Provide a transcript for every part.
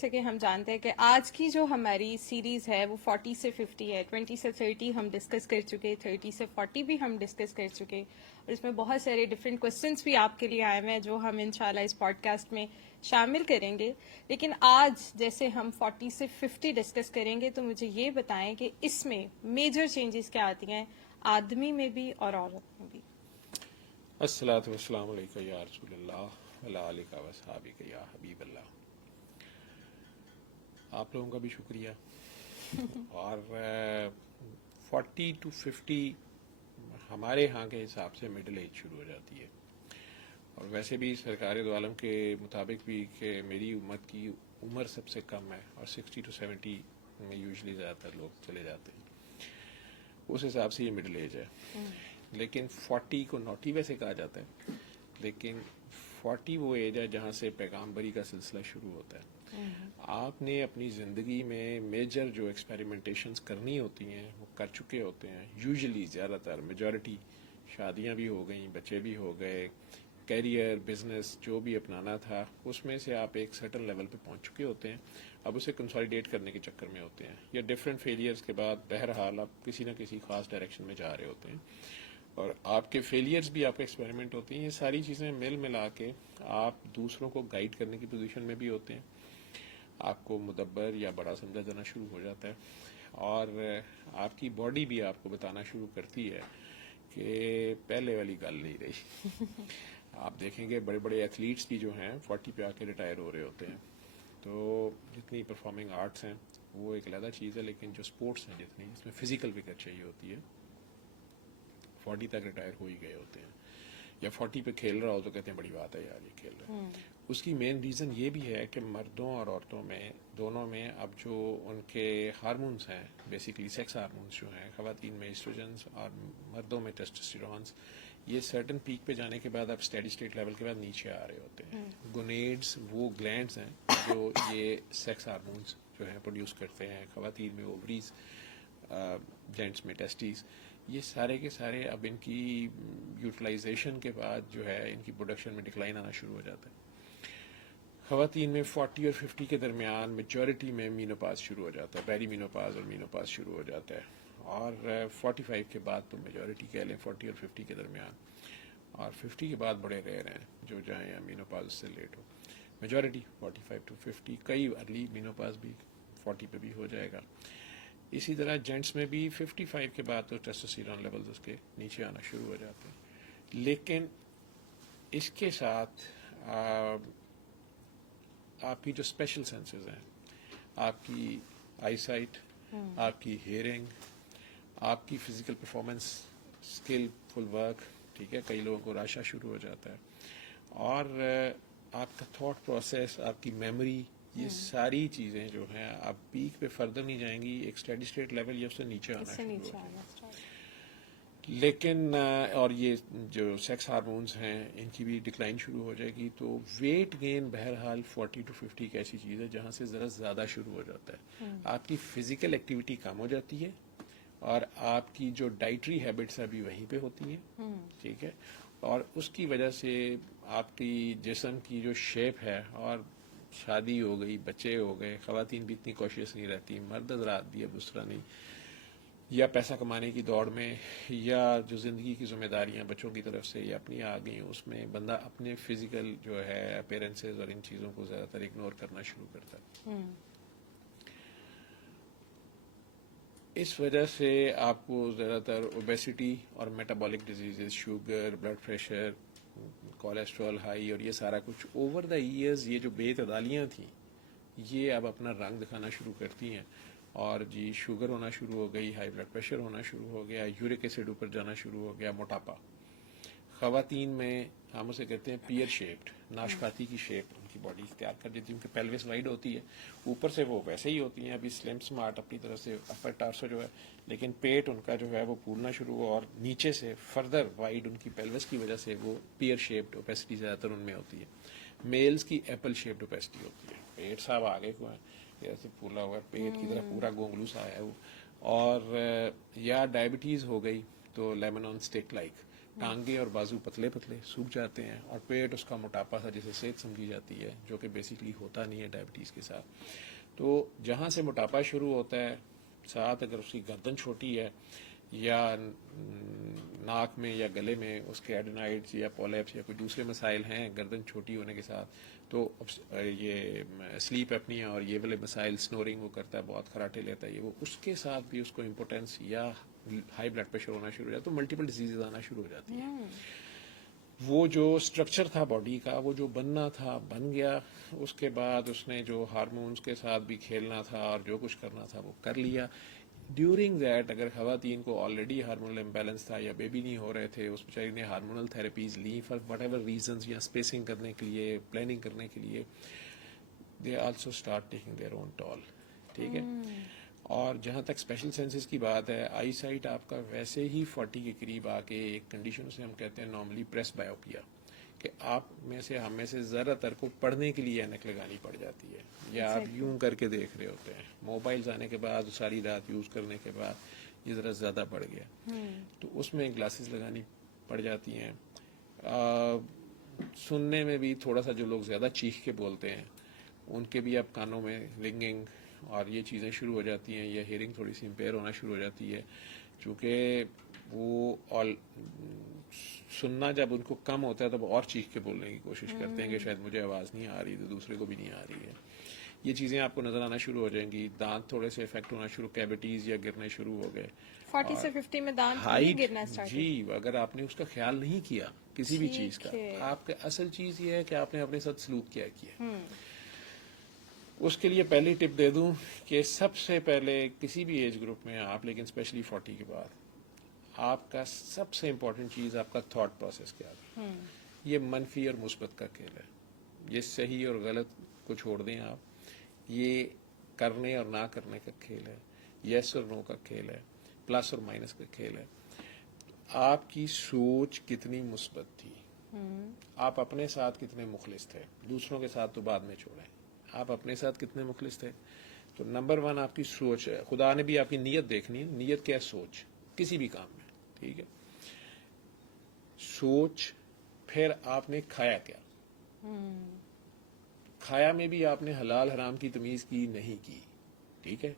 جیسے کہ ہم جانتے ہیں کہ آج کی جو ہماری سیریز ہے وہ 40 سے 50 ہے، 20 سے 30 ہم ڈسکس کر چکے، 30 سے 40 بھی ہم ڈسکس کر چکے، اور اس میں بہت سارے ڈفرینٹ کوسچنس بھی آپ کے لیے آئے ہوئے ہیں جو ہم انشاءاللہ اس پوڈ کاسٹ میں شامل کریں گے. لیکن آج جیسے ہم 40 سے 50 ڈسکس کریں گے تو مجھے یہ بتائیں کہ اس میں میجر چینجز کیا آتی ہیں آدمی میں بھی اور عورت میں بھی. الصلاۃ والسلام علیکم یا رسول اللہ وعلی آلک و اصحابک یا حبیب اللہ. آپ لوگوں کا بھی شکریہ. اور 40 to 50 ہمارے ہاں کے حساب سے مڈل ایج شروع ہو جاتی ہے، اور ویسے بھی سرکار دو عالم کے مطابق بھی کہ میری امت کی عمر سب سے کم ہے، اور 60 to 70 میں یوزلی زیادہ تر لوگ چلے جاتے ہیں. اس حساب سے یہ مڈل ایج ہے. لیکن 40 کو نوٹی ویسے کہا جاتا ہے، لیکن 40 وہ ایج ہے جہاں سے پیغامبری کا سلسلہ شروع ہوتا ہے. آپ نے اپنی زندگی میں میجر جو ایکسپیریمنٹیشنز کرنی ہوتی ہیں وہ کر چکے ہوتے ہیں. یوزلی زیادہ تر میجورٹی شادیاں بھی ہو گئیں، بچے بھی ہو گئے، کیریئر بزنس جو بھی اپنانا تھا اس میں سے آپ ایک سرٹن لیول پہ پہنچ چکے ہوتے ہیں. اب اسے کنسالیڈیٹ کرنے کے چکر میں ہوتے ہیں، یا ڈفرینٹ فیلیئرز کے بعد بہرحال آپ کسی نہ کسی خاص ڈائریکشن میں جا رہے ہوتے ہیں، اور آپ کے فیلیئرز بھی آپ کے ایکسپیریمنٹ ہوتے ہیں. یہ ساری چیزیں مل ملا کے آپ دوسروں کو گائیڈ کرنے کی پوزیشن میں بھی ہوتے ہیں. آپ کو مدبر یا بڑا سمجھا جانا شروع ہو جاتا ہے، اور آپ کی باڈی بھی آپ کو بتانا شروع کرتی ہے کہ پہلے والی گل نہیں رہی. آپ دیکھیں گے بڑے بڑے ایتھلیٹس بھی جو ہیں 40 پہ آ کے ریٹائر ہو رہے ہوتے ہیں. تو جتنی پرفارمنگ آرٹس ہیں وہ ایک علیحدہ چیز ہے، لیکن جو سپورٹس ہیں جتنی اس میں فزیکل وگر چاہیے ہوتی ہے 40 تک ریٹائر ہو ہی گئے ہوتے ہیں. یا 40 پہ کھیل رہا ہو تو کہتے ہیں بڑی بات ہے یار یہ کھیل رہا ہے. اس کی مین ریزن یہ بھی ہے کہ مردوں اور عورتوں میں دونوں میں اب جو ان کے ہارمونز ہیں، بیسیکلی سیکس ہارمونز جو ہیں، خواتین میں ایسٹروجنز اور مردوں میں ٹیسٹوسٹیرونز، یہ سرٹن پیک پہ جانے کے بعد اب اسٹیڈی اسٹیٹ لیول کے بعد نیچے آ رہے ہوتے ہیں. گونیڈز وہ گلینڈز ہیں جو یہ سیکس ہارمونز جو ہیں پروڈیوس کرتے ہیں. خواتین میں اووریز، جینٹس میں ٹیسٹیز. یہ سارے کے سارے اب ان کی یوٹیلائزیشن کے بعد جو ہے ان کی پروڈکشن میں ڈکلائن آنا شروع ہو جاتا ہے. خواتین میں 40 اور 50 کے درمیان میجورٹی میں مینوپاز شروع ہو جاتا ہے، پیری مینوپاز اور مینوپاز شروع ہو جاتا ہے. اور 45 کے بعد تو میجورٹی کہہ لیں 40 اور 50 کے درمیان، اور 50 کے بعد بڑے ریئر ہیں جو جائیں یا مینوپاز اس سے لیٹ ہو. میجورٹی 45 to 50، کئی ارلی مینوپاز بھی 40 پہ بھی ہو جائے گا. اسی طرح جینٹس میں بھی 55 کے بعد تو ٹیسٹوسٹیرون لیولز اس کے نیچے آنا شروع ہو جاتے ہیں. لیکن اس کے ساتھ آپ کی جو اسپیشل سینسز ہیں، آپ کی آئی سائٹ، آپ کی ہیئرنگ، آپ کی فزیکل پرفارمنس، اسکل فل ورک، ٹھیک ہے، کئی لوگوں کو راشا شروع ہو جاتا ہے، اور آپ کا تھاٹ پروسیس، آپ کی میموری، یہ ساری چیزیں جو ہیں آپ پیک پہ فردر نہیں جائیں گی، ایک اسٹیڈی اسٹیٹ لیول یا اس سے نیچے آنا شروع ہو جائے گا. لیکن اور یہ جو سیکس ہارمونز ہیں ان کی بھی ڈکلائن شروع ہو جائے گی. تو ویٹ گین بہرحال 40 to 50 ایک ایسی چیز ہے جہاں سے ذرا زیادہ شروع ہو جاتا ہے. آپ کی فزیکل ایکٹیویٹی کم ہو جاتی ہے، اور آپ کی جو ڈائٹری ہیبٹس ابھی وہیں پہ ہوتی ہیں، ٹھیک ہے، اور اس کی وجہ سے آپ کی جسم کی جو شیپ ہے، اور شادی ہو گئی، بچے ہو گئے، خواتین بھی اتنی کوشش نہیں رہتی، مرد حضرات بھی اب اس طرح نہیں، یا پیسہ کمانے کی دوڑ میں، یا جو زندگی کی ذمہ داریاں بچوں کی طرف سے یا اپنی آ گئیں، اس میں بندہ اپنے فزیکل جو ہے اپیرنسز اور ان چیزوں کو زیادہ تر اگنور کرنا شروع کرتا ہے. اس وجہ سے آپ کو زیادہ تر اوبیسٹی اور metabolic diseases, sugar, blood pressure, cholesterol high, اور یہ سارا کچھ اوور دا ایئرز یہ جو بے اعتدالیاں تھیں یہ اب اپنا رنگ دکھانا شروع کرتی ہیں. اور جی شوگر ہونا شروع ہو گئی، ہائی بلڈ پریشر ہونا شروع ہو گیا، یورک ایسڈ اوپر جانا شروع ہو گیا، موٹاپا. خواتین میں ہم اسے کہتے ہیں پیئر شیپڈ، ناشپاتی کی شیپ ان کی باڈی اختیار کر دیتی ہے. ان کی پیلوس وائڈ ہوتی ہے، اوپر سے وہ ویسے ہی ہوتی ہیں ابھی سلم سمارٹ اپنی طرف سے اپر ٹارسو جو ہے، لیکن پیٹ ان کا جو ہے وہ پھولنا شروع ہوا، اور نیچے سے فردر وائڈ ان کی پیلوس کی وجہ سے وہ پیئر شیپڈ اوپیسٹی زیادہ تر ان میں ہوتی ہے. میلز کی ایپل شیپڈ اوپیسٹی ہوتی ہے، پیٹ صاحب آگے کو ہے ایسے پھولا ہوا ہے، پیٹ کی طرح پورا گونگلو سا ہے وہ. اور یا ڈائبٹیز ہو گئی تو لیمن آن اسٹک لائک، ٹانگیں اور بازو پتلے پتلے سوکھ جاتے ہیں، اور پیٹ اس کا موٹاپا تھا جسے صحت سمجھی جاتی ہے، جو کہ بیسیکلی ہوتا نہیں ہے ڈائبٹیز کے ساتھ. تو جہاں سے موٹاپا شروع ہوتا ہے، ساتھ اگر اس کی گردن چھوٹی ہے یا ناک میں یا گلے میں اس کے ایڈینائڈز یا پولیپس یا کوئی دوسرے مسائل ہیں گردن چھوٹی ہونے کے ساتھ، تو یہ سلیپ اپنیا اور یہ والے مسائل، سنورنگ وہ کرتا ہے، بہت خراٹے لیتا ہے، یہ وہ اس کے ساتھ بھی اس کو امپوٹینس یا ہائی بلڈ پریشر ہونا شروع ہو جاتا ہے، تو ملٹیپل ڈیزیز آنا شروع ہو جاتی ہیں. وہ جو اسٹرکچر تھا باڈی کا، وہ جو بننا تھا بن گیا. اس کے بعد اس نے جو ہارمونز کے ساتھ بھی کھیلنا تھا اور جو کچھ کرنا تھا وہ کر لیا. ڈیورنگ دیٹ اگر خواتین کو آلریڈی ہارمونل امبیلنس تھا یا بیبی نہیں ہو رہے تھے، اس بیچاری نے ہارمونل تھراپیز لی فار وٹ ایور ریزنز، یا اسپیسنگ کرنے کے لیے، پلاننگ کرنے کے لیے، they also start taking their own toll. ٹھیک ہے. اور جہاں تک اسپیشل سینسز کی بات ہے، آئی سائٹ آپ کا ویسے ہی 40 کے قریب آ کے ایک کنڈیشن سے ہم کہتے ہیں نارملی پریس بایوپیا، کہ آپ میں سے ہم میں سے زیادہ تر کو پڑھنے کے لیے اینک لگانی پڑ جاتی ہے، یا آپ یوں کر کے دیکھ رہے ہوتے ہیں. موبائلز آنے کے بعد ساری رات یوز کرنے کے بعد یہ ذرا زیادہ بڑھ گیا، تو اس میں گلاسز لگانی پڑ جاتی ہیں. سننے میں بھی تھوڑا سا جو لوگ زیادہ چیخ کے بولتے ہیں ان کے بھی اب کانوں میں رنگنگ اور یہ چیزیں شروع ہو جاتی ہیں، یا ہیئرنگ تھوڑی سی امپیئر ہونا شروع ہو جاتی ہے، چونکہ وہ سننا جب ان کو کم ہوتا ہے تب اور چیخ کے بولنے کی کوشش کرتے ہیں کہ شاید مجھے آواز نہیں آ رہی تو دوسرے کو بھی نہیں آ رہی ہے. یہ چیزیں آپ کو نظر آنا شروع ہو جائیں گی. دانت تھوڑے سے افیکٹ ہونا شروع، کیویٹیز یا گرنے شروع ہو گئے. 40 سے 50 میں دانت ہائٹ، گرنا اسٹارٹ. جی اگر آپ نے اس کا خیال نہیں کیا کسی بھی چیز کا، آپ کا اصل چیز یہ ہے کہ آپ نے اپنے ساتھ سلوک کیا کیا. اس کے لیے پہلی ٹپ دے دوں کہ سب سے پہلے کسی بھی ایج گروپ میں آپ، لیکن اسپیشلی 40 کے بعد، آپ کا سب سے امپورٹنٹ چیز آپ کا تھاٹ پروسیس کیا ہے. یہ منفی اور مثبت کا کھیل ہے. یہ صحیح اور غلط کو چھوڑ دیں آپ، یہ کرنے اور نہ کرنے کا کھیل ہے، یس اور نو کا کھیل ہے، پلس اور مائنس کا کھیل ہے. آپ کی سوچ کتنی مثبت تھی، آپ اپنے ساتھ کتنے مخلص تھے، دوسروں کے ساتھ تو بعد میں چھوڑیں، آپ اپنے ساتھ کتنے مخلص تھے. تو نمبر 1 آپ کی سوچ ہے. خدا نے بھی آپ کی نیت دیکھنی ہے. نیت کیا ہے؟ سوچ کسی بھی کام میں. ٹھیک ہے. سوچ. پھر آپ نے کھایا کیا. کھایا میں بھی آپ نے حلال حرام کی تمیز کی نہیں کی. ٹھیک ہے.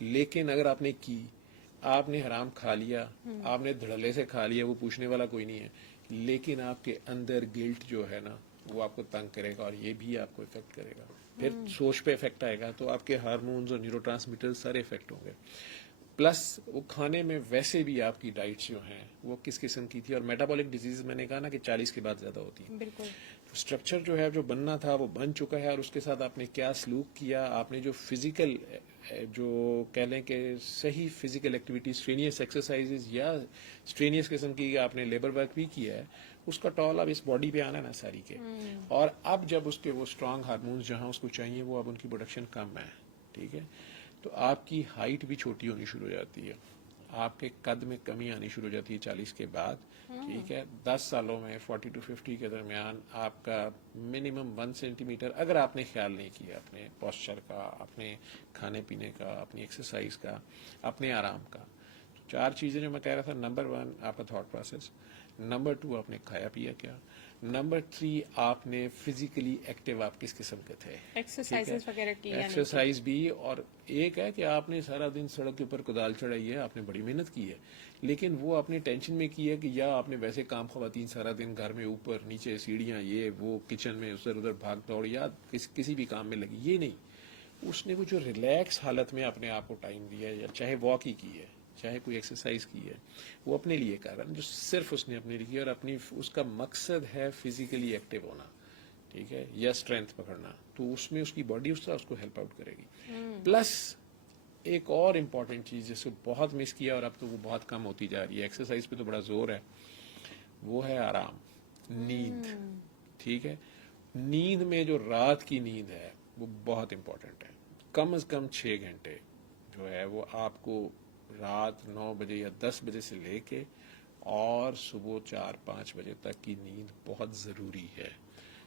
لیکن اگر آپ نے کی، آپ نے حرام کھا لیا، آپ نے دھڑلے سے کھا لیا، وہ پوچھنے والا کوئی نہیں ہے، لیکن آپ کے اندر گلٹ جو ہے نا وہ آپ کو تنگ کرے گا، اور یہ بھی آپ کو افیکٹ کرے گا. پھر سوچ پہ افیکٹ آئے گا تو آپ کے ہارمونز اور نیورو ٹرانسمیٹر سارے افیکٹ ہوں گے. پلس وہ کھانے میں ویسے بھی آپ کی ڈائٹس جو ہیں وہ کس قسم کی تھی. اور میٹابولک ڈیزیز میں نے کہا نا کہ 40 کے بعد زیادہ ہوتی ہیں. بالکل. اسٹرکچر جو ہے جو بننا تھا وہ بن چکا ہے، اور اس کے ساتھ آپ نے کیا سلوک کیا، آپ نے جو فزیکل، جو کہہ لیں کہ صحیح فزیکل ایکٹیویٹی، اسٹرینیس ایکسرسائزز یا اسٹرینیس قسم کی آپ نے لیبر ورک بھی کیا ہے، اس کا ٹال اب اس باڈی پہ آنا ہے نا ساری کے. اور اب جب اس کے وہ اسٹرانگ ہارمونز جہاں اس کو چاہیے وہ اب ان کی پروڈکشن کم ہے. ٹھیک ہے. تو آپ کی ہائٹ بھی چھوٹی ہونی شروع ہو جاتی ہے، آپ کے قد میں کمی آنی شروع ہو جاتی ہے 40 کے بعد. ٹھیک ہے. 10 سالوں میں 40 to 50 کے درمیان آپ کا منیمم 1 سینٹی میٹر، اگر آپ نے خیال نہیں کیا اپنے پوسچر کا، اپنے کھانے پینے کا، اپنی ایکسرسائز کا، اپنے آرام کا. 4 چیزیں جو میں کہہ رہا تھا. نمبر 1 آپ کا تھاٹ پروسیس. نمبر 2 آپ نے کھایا پیا کیا. نمبر 3 آپ نے فزیکلی ایکٹیو آپ کس قسم کے تھے. ایکسرسائزز وغیرہ کی. ایکسرسائز بھی. اور ایک ہے کہ آپ نے سارا دن سڑک کے اوپر کدال چڑھائی ہے، آپ نے بڑی محنت کی ہے، لیکن وہ آپ نے ٹینشن میں کی ہے کہ یا آپ نے ویسے کام، خواتین سارا دن گھر میں اوپر نیچے سیڑھیاں، یہ وہ کچن میں ادھر ادھر بھاگ دوڑ، یا کسی بھی کام میں لگی. یہ نہیں. اس نے وہ جو ریلیکس حالت میں اپنے آپ کو ٹائم دیا ہے، یا چاہے واک ہی کی ہے، چاہے کوئی ایکسرسائز کی ہے، وہ اپنے لیے کر رہا ہے، جو صرف اس نے اپنے لیے کیا، اور اپنی اس کا مقصد ہے فزیکلی ایکٹیو ہونا. ٹھیک ہے. یا اسٹرینتھ پکڑنا. تو اس میں اس کی باڈی اس طرح اس کو ہیلپ آؤٹ کرے گی. پلس ایک اور امپورٹنٹ چیز جس کو بہت مس کیا اور اب تو وہ بہت کم ہوتی جا رہی ہے، ایکسرسائز پہ تو بڑا زور ہے، وہ ہے آرام، نیند. ٹھیک ہے. نیند میں جو رات کی نیند ہے وہ بہت امپورٹنٹ ہے. کم از کم 6 گھنٹے جو ہے وہ آپ کو رات 9 بجے یا 10 بجے سے لے کے اور صبح 4-5 بجے تک کی نیند بہت ضروری ہے.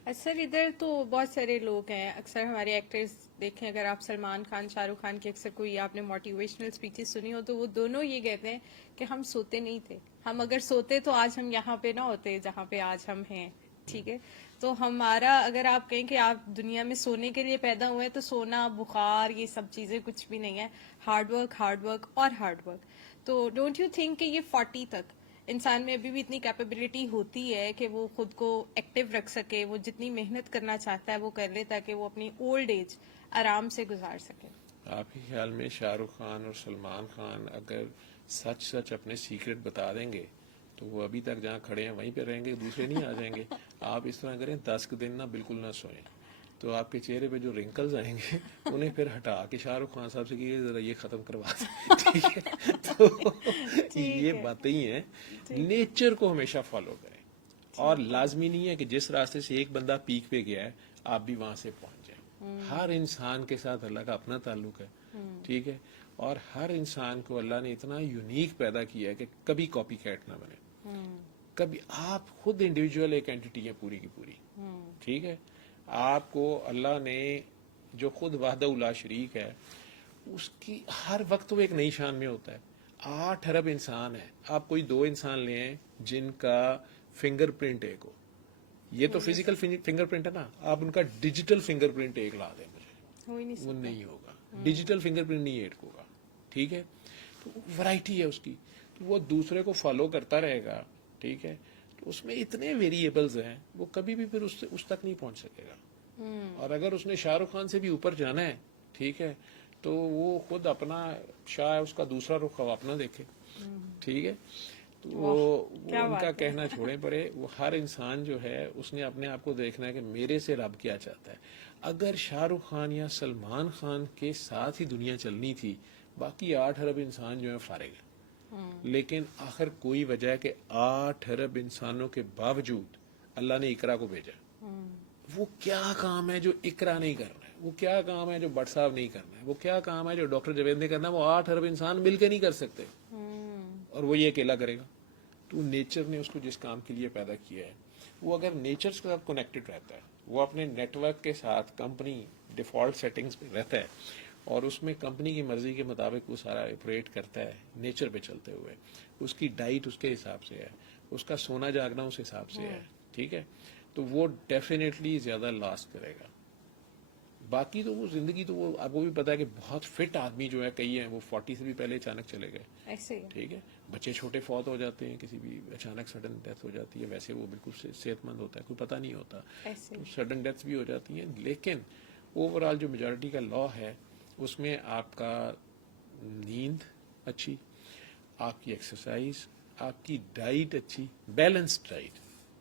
اکثر ادھر تو بہت سارے لوگ ہیں، اکثر ہمارے ایکٹرز دیکھیں، اگر آپ سلمان خان، شاہ رخ خان کی اکثر کوئی آپ نے موٹیویشنل اسپیچز سنی ہو تو وہ دونوں یہ کہتے ہیں کہ ہم سوتے نہیں تھے. ہم اگر سوتے تو آج ہم یہاں پہ نہ ہوتے جہاں پہ آج ہم ہیں. ٹھیک ہے، تو ہمارا اگر آپ کہیں کہ آپ دنیا میں سونے کے لیے پیدا ہوئے تو سونا، بخار، یہ سب چیزیں کچھ بھی نہیں ہے. ہارڈ ورک اور ہارڈ ورک. تو ڈونٹ یو تھنک کہ یہ 40 تک انسان میں ابھی بھی اتنی کیپیبلٹی ہوتی ہے کہ وہ خود کو ایکٹیو رکھ سکے، وہ جتنی محنت کرنا چاہتا ہے وہ کر لے تاکہ وہ اپنی اولڈ ایج آرام سے گزار سکے؟ آپ کے خیال میں شاہ رخ خان اور سلمان خان اگر سچ اپنے سیکرٹ بتا دیں گے تو وہ ابھی تک جہاں کھڑے ہیں وہیں پہ رہیں گے، دوسرے نہیں آ جائیں گے؟ آپ اس طرح کریں 10 دن نہ بالکل نہ سوئیں، تو آپ کے چہرے پہ جو رنکلز آئیں گے انہیں پھر ہٹا کے شاہ رخ خان صاحب سے کہ ذرا یہ ختم کروا دیں. ٹھیک ہے، تو یہ ٹھیک ہے. باتیں ہی ہیں. ٹھیک ہے. نیچر کو ہمیشہ فالو کریں، اور لازمی نہیں ہے کہ جس راستے سے ایک بندہ پیک پہ گیا ہے آپ بھی وہاں سے پہنچ جائیں. ہر انسان کے ساتھ اللہ کا اپنا تعلق ہے. ٹھیک ہے، اور ہر انسان کو اللہ نے اتنا یونیک پیدا کیا ہے کہ کبھی کاپی کیٹ نہ بنے. کبھی آپ خود انڈیویجول ایک اینٹی ہے پوری کی پوری. ٹھیک ہے، آپ کو اللہ نے جو خود وحدہ لا شریک ہے اس کی ہر وقت وہ ایک نئی شان میں ہوتا ہے. 8 ارب انسان ہے، آپ کوئی 2 انسان لیں جن کا فنگر پرنٹ ایک ہو. یہ تو فزیکل فنگر پرنٹ ہے نا، آپ ان کا ڈیجیٹل فنگر پرنٹ ایک لا دیں مجھے، ہو ہی نہیں وہ سکتا. نہیں ہوگا. ڈیجیٹل فنگر پرنٹ نہیں ایک ہوگا. ٹھیک ہے، تو ورائٹی ہے اس کی، تو وہ دوسرے کو فالو کرتا رہے گا. ٹھیک ہے، تو اس میں اتنے ویریبلز ہیں وہ کبھی بھی پھر اس تک نہیں پہنچ سکے گا. اور اگر اس نے شاہ رخ خان سے بھی اوپر جانا ہے، ٹھیک ہے، تو وہ خود اپنا شاہ اس کا دوسرا رخ اپنا دیکھے. ٹھیک ہے، تو وہ کیا ان کا بات ہے. کہنا چھوڑیں پڑے. وہ ہر انسان جو ہے اس نے اپنے آپ کو دیکھنا ہے کہ میرے سے رب کیا چاہتا ہے. اگر شاہ رخ خان یا سلمان خان کے ساتھ ہی دنیا چلنی تھی، باقی 8 ارب انسان جو ہیں فارغ ہیں. لیکن آخر کوئی وجہ ہے کہ 8 ارب انسانوں کے باوجود اللہ نے اقرا کو بھیجا. وہ کیا کام ہے جو اقرا نہیں کرنا ہے؟ وہ کیا کام ہے جو بٹ صاحب نہیں کرنا ہے؟ وہ کیا کام ہے جو ڈاکٹر جاوید نے کرنا ہے؟ وہ 8 ارب انسان مل کے نہیں کر سکتے، اور وہ یہ اکیلا کرے گا. تو نیچر نے اس کو جس کام کے لیے پیدا کیا ہے، وہ اگر نیچر کے ساتھ کنیکٹڈ رہتا ہے، وہ اپنے نیٹ ورک کے ساتھ کمپنی ڈیفالٹ سیٹنگز پہ رہتا ہے، اور اس میں کمپنی کی مرضی کے مطابق وہ سارا آپریٹ کرتا ہے نیچر پہ چلتے ہوئے، اس کی ڈائٹ اس کے حساب سے ہے، اس کا سونا جاگنا اس حساب سے ہے. ٹھیک ہے، تو وہ ڈیفینیٹلی زیادہ لاسٹ کرے گا. باقی تو وہ زندگی تو وہ آپ کو بھی پتا ہے کہ بہت فٹ آدمی جو ہے کئی ہیں وہ 40 سے بھی پہلے اچانک چلے گئے. ایسے ہی. ٹھیک ہے، بچے چھوٹے فوت ہو جاتے ہیں، کسی بھی اچانک سڈن ڈیتھ ہو جاتی ہے. ویسے وہ بالکل صحت مند ہوتا ہے، کوئی پتہ نہیں ہوتا، ایسے تو ہی. سڈن ڈیتھ بھی ہو جاتی ہیں. لیکن اوور آل جو میجورٹی کا لا ہے اس میں آپ کا نیند اچھی، آپ کی ایکسرسائز، آپ کی ڈائٹ اچھی، بیلنسڈ ڈائٹ.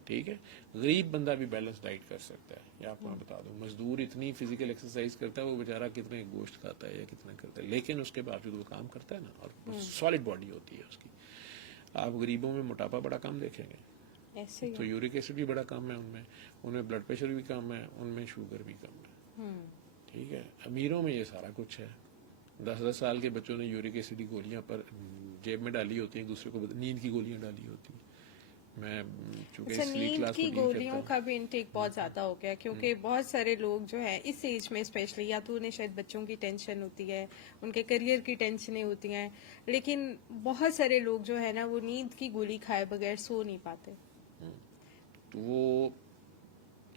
ٹھیک ہے، غریب بندہ بھی بیلنس ڈائٹ کر سکتا ہے. یا آپ کو میں بتا دوں، مزدور اتنی فزیکل ایکسرسائز کرتا ہے، وہ بیچارہ کتنے گوشت کھاتا ہے یا کتنا کرتا ہے، لیکن اس کے باوجود وہ کام کرتا ہے نا، اور سالڈ باڈی ہوتی ہے اس کی. آپ غریبوں میں موٹاپا بڑا کم دیکھیں گے، ایسے ہی. تو یورک ایسڈ بھی بڑا کم ہے ان میں بلڈ پریشر بھی کم ہے، ان میں شوگر بھی کم ہے. ٹھیک ہے، امیروں میں یہ سارا کچھ ہے. 10 سال کے بچوں نے یورک ایسڈ کی گولیاں پر جیب میں ڈالی ہوتی ہیں، دوسرے کو نیند کی گولیاں ڈالی ہوتی ہیں. میں چونکہ اچھا، اس لیے نیند کلاس کو کی ڈیل کرتا گولیوں ہوں. کا بھی انٹیک بہت زیادہ ہو گیا، کیونکہ بہت سارے لوگ جو ہے اس ایج میں اسپیشلی، یا تو انہیں شاید بچوں کی ٹینشن ہوتی ہے، ان کے کریئر کی ٹینشنیں ہوتی ہیں، لیکن بہت سارے لوگ جو ہے نا وہ نیند کی گولی کھائے بغیر سو نہیں پاتے. تو وہ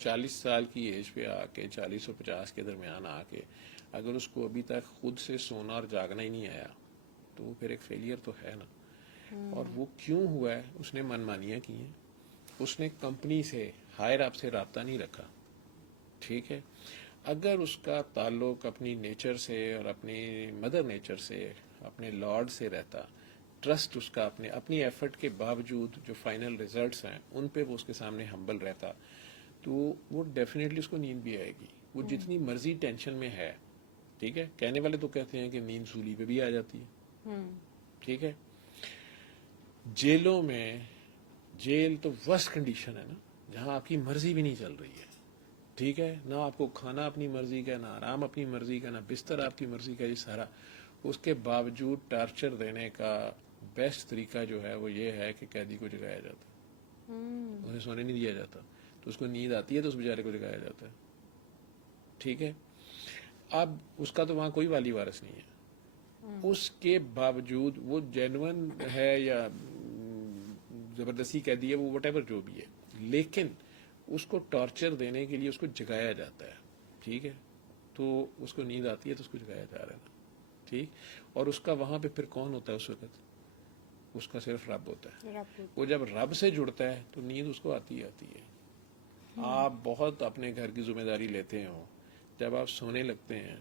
40 سال کی ایج پہ آ کے، 40 اور 50 کے درمیان آ کے اگر اس کو ابھی تک خود سے سونا اور جاگنا ہی نہیں آیا تو وہ پھر ایک فیلئر تو ہے نا. اور وہ کیوں ہوا ہے؟ اس نے من مانیاں کی ہیں، اس نے کمپنی سے ہائر اپ سے رابطہ نہیں رکھا. ٹھیک ہے، اگر اس کا تعلق اپنی نیچر سے اور اپنی مدر نیچر سے، اپنے لارڈ سے رہتا، ٹرسٹ اس کا اپنی ایفرٹ کے باوجود جو فائنل ریزلٹس ہیں ان پہ وہ اس کے سامنے ہمبل رہتا، تو وہ ڈیفینیٹلی اس کو نیند بھی آئے گی. وہ جتنی مرضی ٹینشن میں ہے، ٹھیک ہے، کہنے والے تو کہتے ہیں کہ نیند سولی پہ بھی آ جاتی ہے. ٹھیک ہے، جیلوں میں، جیل تو ورسٹ کنڈیشن ہے نا، جہاں آپ کی مرضی بھی نہیں چل رہی ہے. ٹھیک ہے، نہ آپ کو کھانا اپنی مرضی کا، نہ آرام اپنی مرضی کا، نہ بستر آپ کی مرضی کا، یہ سارا. اس کے باوجود ٹارچر دینے کا بیسٹ طریقہ جو ہے وہ یہ ہے کہ قیدی کو جگایا جاتا ہے، انہیں سونے نہیں دیا جاتا، تو اس کو نیند آتی ہے تو اس بیچارے کو جگایا جاتا ہے. ٹھیک ہے، اب اس کا تو وہاں کوئی والی وارث نہیں ہے. اس کے باوجود وہ جینون ہے یا زبردستی کہہ دی ہے وہ وٹ ایور جو بھی ہے، لیکن اس کو ٹارچر دینے کے لیے اس کو جگایا جاتا ہے، ٹھیک ہے، تو اس کو نیند آتی ہے تو اس کو جگایا جا رہا ہے نا، ٹھیک، اور اس کا وہاں پہ پھر کون ہوتا ہے اس وقت؟ اس کا صرف رب ہوتا ہے. وہ جب رب سے جڑتا ہے تو نیند اس کو آتی ہے. آپ بہت اپنے گھر کی ذمہ داری لیتے ہو، جب آپ سونے لگتے ہیں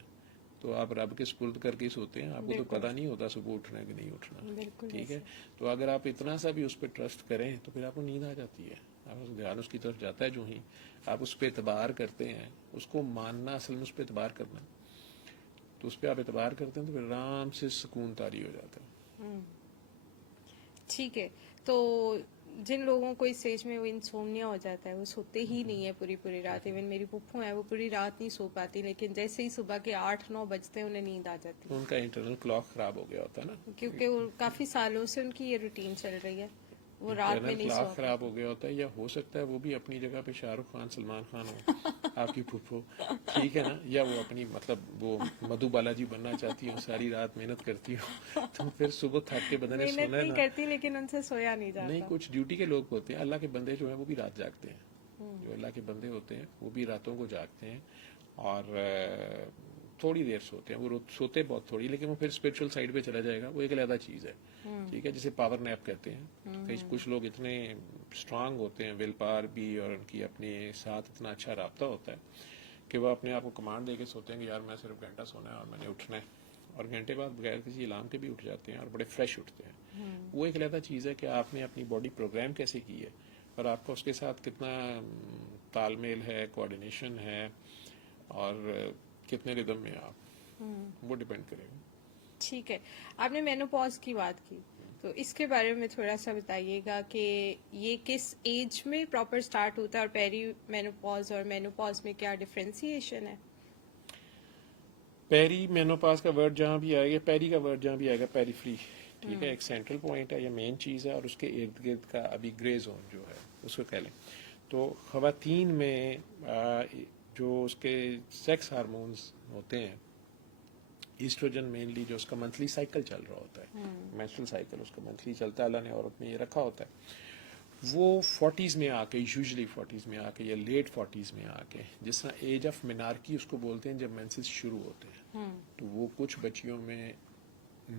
تو آپ رب کے سپرد کر کے سوتے ہیں، آپ کو تو پتہ نہیں ہوتا صبح اٹھنا ہے کہ نہیں اٹھنا، ٹھیک ہے. تو اگر آپ اتنا سا بھی اس پہ ٹرسٹ کریں تو پھر آپ کو نیند آ جاتی ہے، آپ دھیان اس کی طرف جاتا ہے، جو ہی آپ اس پہ اعتبار کرتے ہیں، اس کو ماننا اصل میں اس پہ اعتبار کرنا، تو اس پہ آپ اعتبار کرتے ہیں تو پھر آرام سے سکون طاری ہو جاتا ہے. ٹھیک ہے. تو جن لوگوں کو اس اسٹیج میں وہ انسومنیا ہو جاتا ہے، وہ سوتے ہی نہیں ہے پوری رات، ایون میری پھپھو ہیں وہ پوری رات نہیں سو پاتی، لیکن جیسے ہی صبح کے 8-9 بجتے ہیں انہیں نیند آ جاتی ہے، ان کا انٹرنل کلاک خراب ہو گیا ہوتا ہے نا، کیونکہ وہ کافی سالوں سے ان کی یہ روٹین چل رہی ہے، وہ رات میں انٹرنل نہیں سو کلاک خراب پاتی. ہو گیا ہوتا ہے، یا ہو سکتا ہے وہ بھی اپنی جگہ پہ شاہ رخ خان، سلمان خان ہو، آپ کی پھپھو، ٹھیک ہے نا، یا وہ اپنی مطلب وہ مدھو بالاجی بننا چاہتی ہوں، ساری رات محنت کرتی ہوں، تو پھر صبح تھک کے بدن نے محنت سونا ہے نہیں نا. کرتی لیکن ان سے سویا نہیں نہیں، جاتا. کچھ ڈیوٹی کے لوگ ہوتے ہیں، اللہ کے بندے جو ہیں وہ بھی رات جاگتے ہیں، جو اللہ کے بندے ہوتے ہیں وہ بھی راتوں کو جاگتے ہیں اور تھوڑی دیر سوتے ہیں، وہ سوتے بہت تھوڑی، لیکن وہ پھر اسپرچل سائڈ پہ چلا جائے گا، وہ ایک علیحدہ چیز ہے، ٹھیک ہے، جسے پاور نیپ کہتے ہیں. کچھ لوگ اتنے اسٹرانگ ہوتے ہیں، ول پاور بھی، اور ان کی اپنے ساتھ اتنا اچھا رابطہ ہوتا ہے کہ وہ اپنے آپ کو کمانڈ دے کے سوتے ہیں کہ یار میں صرف گھنٹہ سونا ہے اور میں نے اٹھنا ہے، اور گھنٹے بعد بغیر کسی الارم کے بھی اٹھ جاتے ہیں اور بڑے فریش اٹھتے ہیں. وہ ایک علیحدہ چیز ہے کہ آپ نے اپنی باڈی پروگرام کیسے کی ہے اور آپ کا اس کے ساتھ کتنا تال میل ہے، کوآرڈینیشن ہے، اور کتنے ردم میں آپ، وہ ڈپینڈ کرے گا. ٹھیک ہے. آپ نے مینوپاز کی بات کی تو اس کے بارے میں تھوڑا سا بتائیے گا کہ یہ کس ایج میں پراپر سٹارٹ ہوتا ہے، اور پیری مینوپاز اور مینوپاز میں کیا ڈفرینسیشن ہے؟ پیری مینوپاز کا ورڈ جہاں بھی آئے گا، پیری کا ورڈ جہاں بھی آئے گا، پیری فری، ٹھیک ہے، ایک سینٹرل پوائنٹ ہے یا مین چیز ہے، اور اس کے ارد گرد کا ابھی گرے زون جو ہے اس کو کہہ لیں. تو خواتین میں جو اس کے سیکس ہارمونز ہوتے ہیں، ایسٹروجن مینلی، جو اس کا منتھلی سائیکل چل رہا ہوتا ہے، مینسٹرل سائیکل اس کا منتھلی چلتا ہے، اللہ نے عورت میں یہ رکھا ہوتا ہے، وہ 40s میں آ کے، یوزلی 40s میں آ کے یا لیٹ 40s میں آ کے، جس طرح ایج آف مینارکی اس کو بولتے ہیں، جب مینسز شروع ہوتے ہیں، تو وہ کچھ بچیوں میں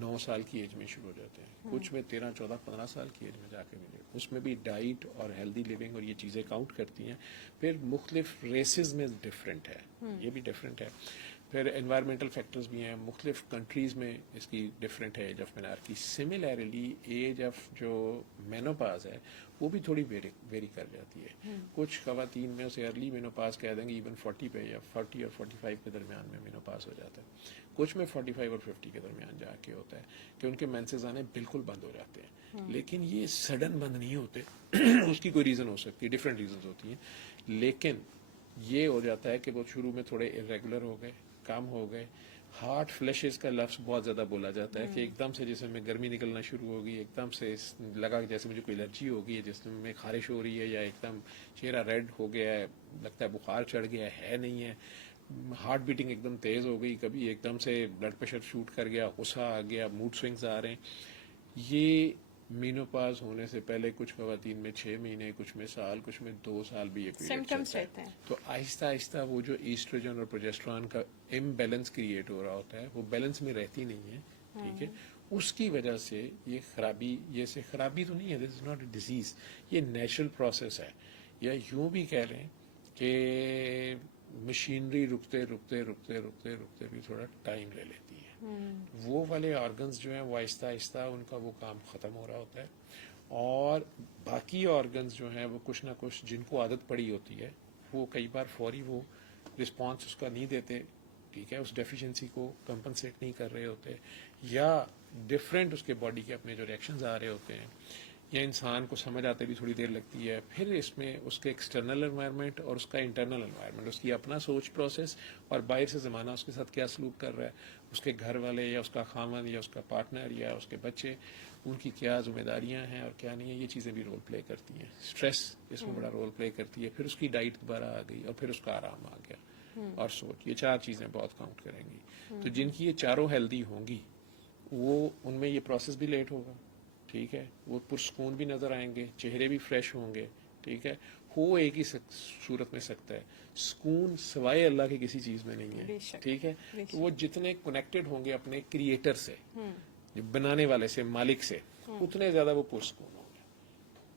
9 سال کی ایج میں شروع ہو جاتے ہیں، کچھ میں 13, 14, 15 سال کی ایج میں جا کے ملے. اس میں بھی ڈائٹ اور ہیلدی لیونگ اور یہ چیزیں کاؤنٹ کرتی ہیں. پھر مختلف ریسز میں ڈفرینٹ ہے، یہ بھی ڈفرینٹ ہے. پھر انوائرمنٹل فیکٹرز بھی ہیں، مختلف کنٹریز میں اس کی ڈفرینٹ ہے age of menarche. Similarly age of جو مینوپاز ہے وہ بھی تھوڑی ویری کر جاتی ہے. کچھ خواتین میں اسے ارلی مینوپاز کہہ دیں گے، ایون 40 پہ یا 40 اور 45 کے درمیان میں مینوپاز ہو جاتا ہے. کچھ میں 45 اور 50 کے درمیان جا کے ہوتا ہے کہ ان کے مینسز آنے بالکل بند ہو جاتے ہیں. لیکن یہ سڈن بند نہیں ہوتے، اس کی کوئی ریزن ہو سکتی ہے، ڈفرینٹ ریزنز ہوتی ہیں، لیکن یہ ہو جاتا ہے کہ وہ شروع میں تھوڑے ارریگولر ہو گئے، کم ہو گئے. ہارٹ فلیشز کا لفظ بہت زیادہ بولا جاتا ہے کہ ایک دم سے جیسے میں گرمی نکلنا شروع ہوگی، ایک دم سے لگا کہ جیسے مجھے کوئی الرجی ہوگی، جس میں خارش ہو رہی ہے، یا ایک دم چہرہ ریڈ ہو گیا ہے، لگتا ہے بخار چڑھ گیا ہے نہیں ہے، ہارٹ بیٹنگ ایک دم تیز ہو گئی، کبھی ایک دم سے بلڈ پریشر شوٹ کر گیا، غصہ آ گیا، موڈ سوئنگز آ رہے ہیں. یہ مینوپاز ہونے سے پہلے کچھ خواتین میں 6 مہینے، کچھ میں سال، کچھ میں 2 سال بھی یہ پیریڈ سمٹمس چلتا ہے. رہتے ہیں. تو آہستہ آہستہ وہ جو ایسٹروجن اور پروجسٹرون کا امبیلنس کریٹ ہو رہا ہوتا ہے، وہ بیلنس میں رہتی نہیں ہے، ٹھیک ہے، اس کی وجہ سے یہ خرابی، یہ سے خرابی تو نہیں ہے، دس از ناٹ اے ڈیزیز، یہ نیچرل پروسیس ہے. یا یوں بھی کہہ لیں کہ مشینری رکتے بھی تھوڑا ٹائم لے لیتی ہے. وہ والے آرگنز جو ہیں وہ آہستہ آہستہ ان کا وہ کام ختم ہو رہا ہوتا ہے، اور باقی آرگنز جو ہیں وہ کچھ نہ کچھ، جن کو عادت پڑی ہوتی ہے، وہ کئی بار فوری وہ رسپانس اس کا نہیں دیتے، ٹھیک ہے، اس ڈیفیشنسی کو کمپنسیٹ نہیں کر رہے ہوتے، یا ڈفرینٹ اس کے باڈی کے اپنے جو ریئیکشنز آ رہے ہوتے ہیں، یا انسان کو سمجھ آتے بھی تھوڑی دیر لگتی ہے. پھر اس میں اس کے ایکسٹرنل انوائرمنٹ اور اس کا انٹرنل انوائرمنٹ، اس کی اپنا سوچ پروسیس، اور باہر سے زمانہ اس کے ساتھ کیا سلوک کر رہا ہے، اس کے گھر والے یا اس کا خامند یا اس کا پارٹنر یا اس کے بچے، ان کی کیا ذمہ داریاں ہیں اور کیا نہیں ہیں، یہ چیزیں بھی رول پلے کرتی ہیں. اسٹریس اس میں بڑا رول پلے کرتی ہے. پھر اس کی ڈائٹ دوبارہ آ گئی، اور پھر اس کا آرام آ گیا، اور سوچ، یہ 4 چیزیں بہت کاؤنٹ کریں گی. تو جن کی یہ چاروں ہیلدی ہوں گی، وہ ان میں یہ پروسیس بھی لیٹ ہوگا، ٹھیک ہے, وہ پرسکون بھی نظر آئیں گے, چہرے بھی فریش ہوں گے, ٹھیک ہے. ہو ایک ہی صورت میں سکتا ہے, سکون سوائے اللہ کی کسی چیز میں نہیں ہے, ٹھیک ہے. تو وہ جتنے کنیکٹڈ ہوں گے اپنے کریٹر سے, جو بنانے والے سے, مالک سے, اتنے زیادہ وہ پرسکون ہوں گے,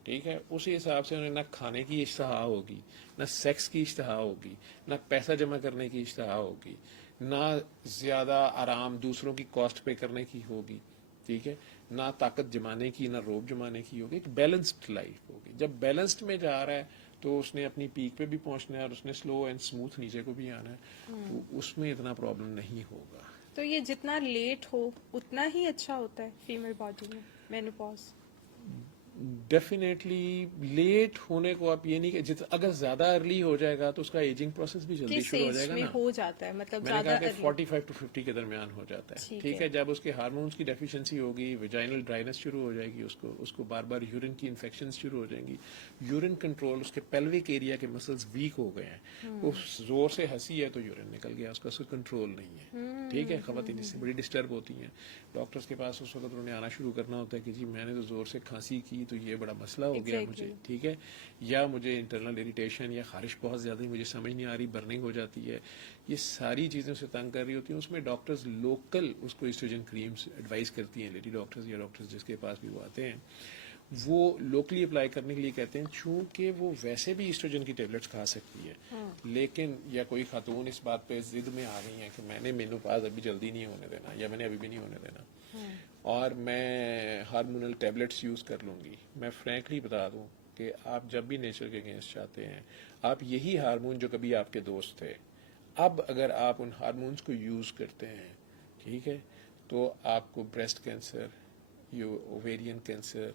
ٹھیک ہے. اسی حساب سے انہیں نہ کھانے کی اشتہا ہوگی, نہ سیکس کی اشتہا ہوگی, نہ پیسہ جمع کرنے کی اشتہا ہوگی, نہ زیادہ آرام دوسروں کی کاسٹ پے کرنے کی ہوگی, ٹھیک ہے, نہ طاقت جمانے کی, نہ روب جمانے کی ہوگی. ایک بیلنسڈ لائف ہوگی. جب بیلنسڈ میں جا رہا ہے تو اس نے اپنی پیک پہ بھی پہنچنا ہے اور اس نے سلو اینڈ اسموتھ نیچے کو بھی آنا ہے, تو اس میں اتنا پرابلم نہیں ہوگا. تو یہ جتنا لیٹ ہو اتنا ہی اچھا ہوتا ہے فیمیل باڈی میں مینوپاز؟ ڈیفینیٹلی لیٹ ہونے کو آپ یہ نہیں کہ اگر زیادہ ارلی ہو جائے گا تو اس کا ایجنگ پروسیس بھی جلدی کس شروع ہو ایج جائے گا میں نا. ہو جاتا ہے مطلب میں نے زیادہ کہا کہ 45 to 50 کے درمیان ہو جاتا ہے, ٹھیک ہے. جب اس کے ہارمونس کی ڈیفیشنسی ہوگی, ویجائنل ڈرائنس شروع ہو جائے گی, اس کو بار بار یورین کی انفیکشنز شروع ہو جائیں گی, یورین کنٹرول, اس کے پیلوک ایریا کے مسلز ویک ہو گئے ہیں, اس زور سے ہنسی ہے تو یورین نکل گیا, اس کا کنٹرول نہیں ہے, ٹھیک ہے. خواتین اس سے بڑی ڈسٹرب ہوتی ہیں, ڈاکٹرس کے پاس اس وقت انہوں نے آنا شروع کرنا ہوتا ہے کہ جی میں نے تو زور سے کھانسی کی تو یہ بڑا مسئلہ ہو گیا مجھے, ٹھیک ہے, یا مجھے انٹرنل اریٹیشن یا خارش بہت زیادہ, مجھے سمجھ نہیں آ رہی, برننگ ہو جاتی ہے, یہ ساری چیزیں سے تنگ کر رہی ہوتی ہیں. اس میں ڈاکٹرز لوکل اس کو ایسٹروجن کریمز ایڈوائز کرتی ہیں, لیڈی ڈاکٹرز یا ڈاکٹرز جس کے پاس بھی وہ آتے ہیں, وہ لوکلی اپلائی کرنے کے لیے کہتے ہیں, چونکہ وہ ویسے بھی ایسٹروجن کی ٹیبلٹس کھا سکتی ہے, لیکن یا کوئی خاتون اس بات پہ ضد میں آ گئی ہیں کہ میں نے مینوپاز ابھی جلدی نہیں ہونے دینا, یا میں نے ابھی بھی نہیں ہونے دینا, اور میں ہارمونل ٹیبلٹس یوز کر لوں گی. میں فرینکلی بتا دوں کہ آپ جب بھی نیچر کے اگینسٹ چاہتے ہیں, آپ یہی ہارمون جو کبھی آپ کے دوست تھے, اب اگر آپ ان ہارمونز کو یوز کرتے ہیں, ٹھیک ہے, تو آپ کو بریسٹ کینسر, اوویرین کینسر,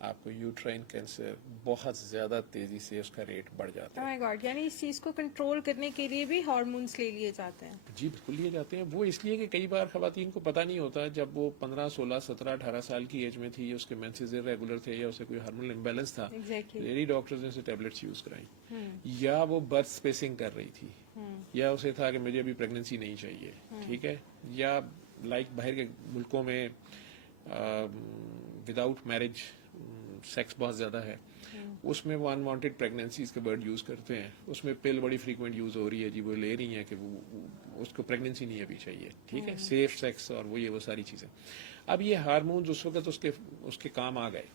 آپ کو یوٹرائن کینسر بہت زیادہ تیزی سے اس کا ریٹ بڑھ جاتا ہے. مائی گاڈ, یعنی اس چیز کو کنٹرول کرنے کے لیے بھی ہارمونس لے لیے جاتے ہیں؟ جی بالکل لیے جاتے ہیں. وہ اس لیے کہ کئی بار خواتین کو پتہ نہیں ہوتا, جب وہ 15, 16, 17, 18 سال کی ایج میں تھی, اس کے مینسز ریگولر تھے یا اسے کوئی ہارمونل امبیلنس تھا, لیڈی ڈاکٹرز نے اسے ٹیبلٹس یوز کرائی, یا وہ برتھ اسپیسنگ کر رہی تھی, یا اسے تھا کہ مجھے ابھی پریگننسی نہیں چاہیے, ٹھیک ہے, یا لائک باہر کے ملکوں میں وداؤٹ میرج سیکس بہت زیادہ ہے, اس میں وہ انوانٹیڈ پریگننسیز کے ورڈ یوز کرتے ہیں, اس میں پل بڑی فریکوینٹ یوز ہو رہی ہے, جی وہ لے رہی ہیں کہ وہ اس کو پریگننسی نہیں ابھی چاہیے, ٹھیک ہے, سیف سیکس اور وہ ساری چیزیں. اب یہ ہارمونز اس وقت اس کے کام آ گئے,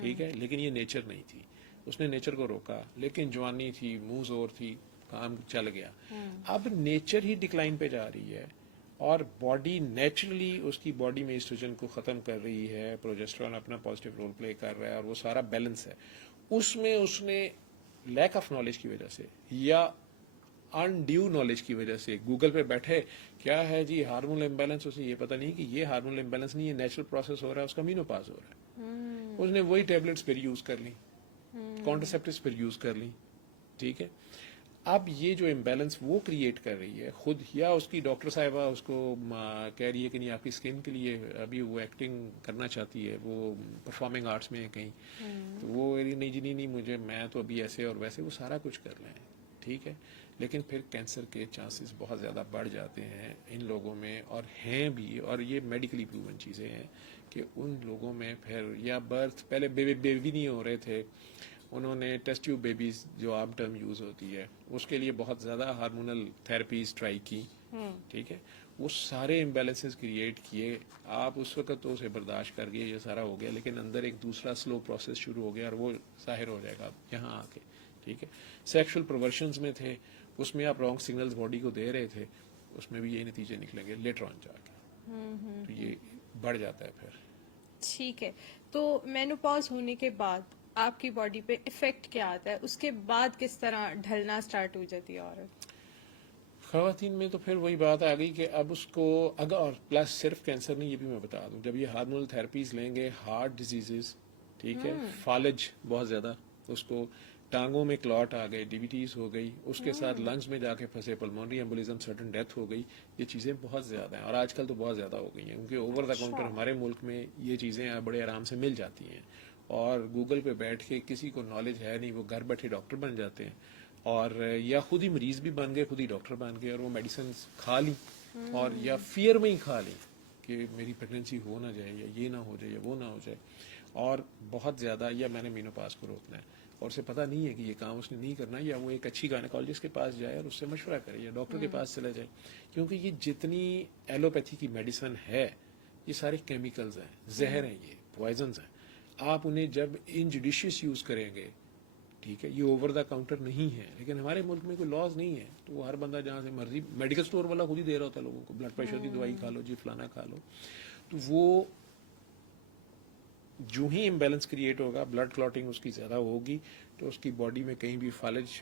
ٹھیک ہے, لیکن یہ نیچر نہیں تھی, اس نے نیچر کو روکا, لیکن جوانی تھی, منہ زور تھی, کام چل گیا. اب نیچر ہی ڈکلائن پہ جا رہی ہے, اور باڈی نیچرلی اس کی باڈی میں ایسٹروجن کو ختم کر رہی ہے, پروجسٹرون اپنا پازیٹیو رول پلے کر رہا ہے, اور وہ سارا بیلنس ہے. اس میں اس نے لیک آف نالج کی وجہ سے یا ان ڈیو نالج کی وجہ سے گوگل پہ بیٹھے, کیا ہے جی ہارمونل امبیلنس, اسے یہ پتہ نہیں کہ یہ ہارمونل امبیلنس نہیں, یہ نیچرل پروسیس ہو رہا ہے, اس کا مینوپاز ہو رہا ہے. اس نے وہی ٹیبلٹس پھر یوز کر لی, کانٹرسیپٹیوز پھر یوز کر لی, ٹھیک ہے. اب یہ جو امبیلنس وہ کریٹ کر رہی ہے خود, یا اس کی ڈاکٹر صاحبہ اس کو کہہ رہی ہے کہ نہیں آپ کی اسکن کے لیے ابھی وہ ایکٹنگ کرنا چاہتی ہے, وہ پرفارمنگ آرٹس میں ہے کہیں, تو وہ نہیں جی نہیں مجھے, میں تو ابھی ایسے اور ویسے, وہ سارا کچھ کر رہے ہیں, ٹھیک ہے, لیکن پھر کینسر کے چانسز بہت زیادہ بڑھ جاتے ہیں ان لوگوں میں, اور ہیں بھی, اور یہ میڈیکلی پروون چیزیں ہیں کہ ان لوگوں میں پھر یا برتھ, پہلے بیبی نہیں ہو رہے تھے, انہوں نے ٹیسٹ ٹیوب بیبیز جو عام ٹرم یوز ہوتی ہے اس کے لیے بہت زیادہ ہارمونل تھراپیز ٹرائی کی, ٹھیک ہے, وہ سارے امبیلنسز کریٹ کیے. آپ اس وقت تو اسے برداشت کر گئے, یہ سارا ہو گیا, لیکن اندر ایک دوسرا سلو پروسیس شروع ہو گیا, اور وہ ظاہر ہو جائے گا یہاں آ کے, ٹھیک ہے. سیکشل پرورشنز میں تھے, اس میں آپ رانگ سگنلز باڈی کو دے رہے تھے, اس میں بھی یہی نتیجے نکلیں گے لیٹر آن جا کے, تو یہ بڑھ جاتا ہے پھر. ٹھیک ہے, تو مینوپاز ہونے کے بعد آپ کی باڈی پہ افیکٹ کیا آتا ہے, اس کے بعد کس طرح ڈھلنا سٹارٹ ہو جاتی ہے عورت؟ خواتین میں تو پھر وہی بات آ گئی کہ اب اس کو اگر, اور پلس صرف کینسر نہیں, یہ بھی میں بتا دوں, جب یہ ہارمونل تھراپیز لیں گے, ہارٹ ڈیزیزز, ٹھیک ہے, فالج بہت زیادہ, اس کو ٹانگوں میں کلاٹ آ گئے, ڈیویٹیز ہو گئی, اس کے ساتھ لنگز میں جا کے پھنسے, پلمونری ایمبولزم, سڈن ڈیتھ ہو گئی, یہ چیزیں بہت زیادہ ہیں, اور آج کل تو بہت زیادہ ہو گئی ہیں, کیونکہ اوور دا کاؤنٹر ہمارے ملک میں یہ چیزیں بڑے آرام سے مل جاتی ہیں, اور گوگل پہ بیٹھ کے کسی کو نالج ہے نہیں, وہ گھر بیٹھے ڈاکٹر بن جاتے ہیں, اور یا خود ہی مریض بھی بن گئے, خود ہی ڈاکٹر بن گئے, اور وہ میڈیسنز کھا لی, اور یا فیئر میں ہی کھا لی کہ میری پریگننسی ہو نہ جائے, یا یہ نہ ہو جائے, یا وہ نہ ہو جائے, اور بہت زیادہ یا میں نے مینوپاز کو روکنا ہے اور اسے پتہ نہیں ہے کہ یہ کام اس نے نہیں کرنا, یا وہ ایک اچھی گائنیکالوجسٹ کے پاس جائے اور اس سے مشورہ کرے یا ڈاکٹر کے پاس چلا جائے, کیونکہ یہ جتنی ایلوپیتھی کی میڈیسن ہے یہ سارے کیمیکلز ہیں, زہر ہیں, یہ پوائزنز ہیں. آپ انہیں جب انجوڈیشیس یوز کریں گے, ٹھیک ہے, یہ اوور دا کاؤنٹر نہیں ہے, لیکن ہمارے ملک میں کوئی لاز نہیں ہے, تو وہ ہر بندہ جہاں سے مرضی, میڈیکل اسٹور والا خود ہی دے رہا ہوتا ہے لوگوں کو, بلڈ پریشر کی دوائی کھا لو جی, فلانا کھا لو. تو وہ جو ہی امبیلنس کریٹ ہوگا, بلڈ کلاٹنگ اس کی زیادہ ہوگی, تو اس کی باڈی میں کہیں بھی فالج,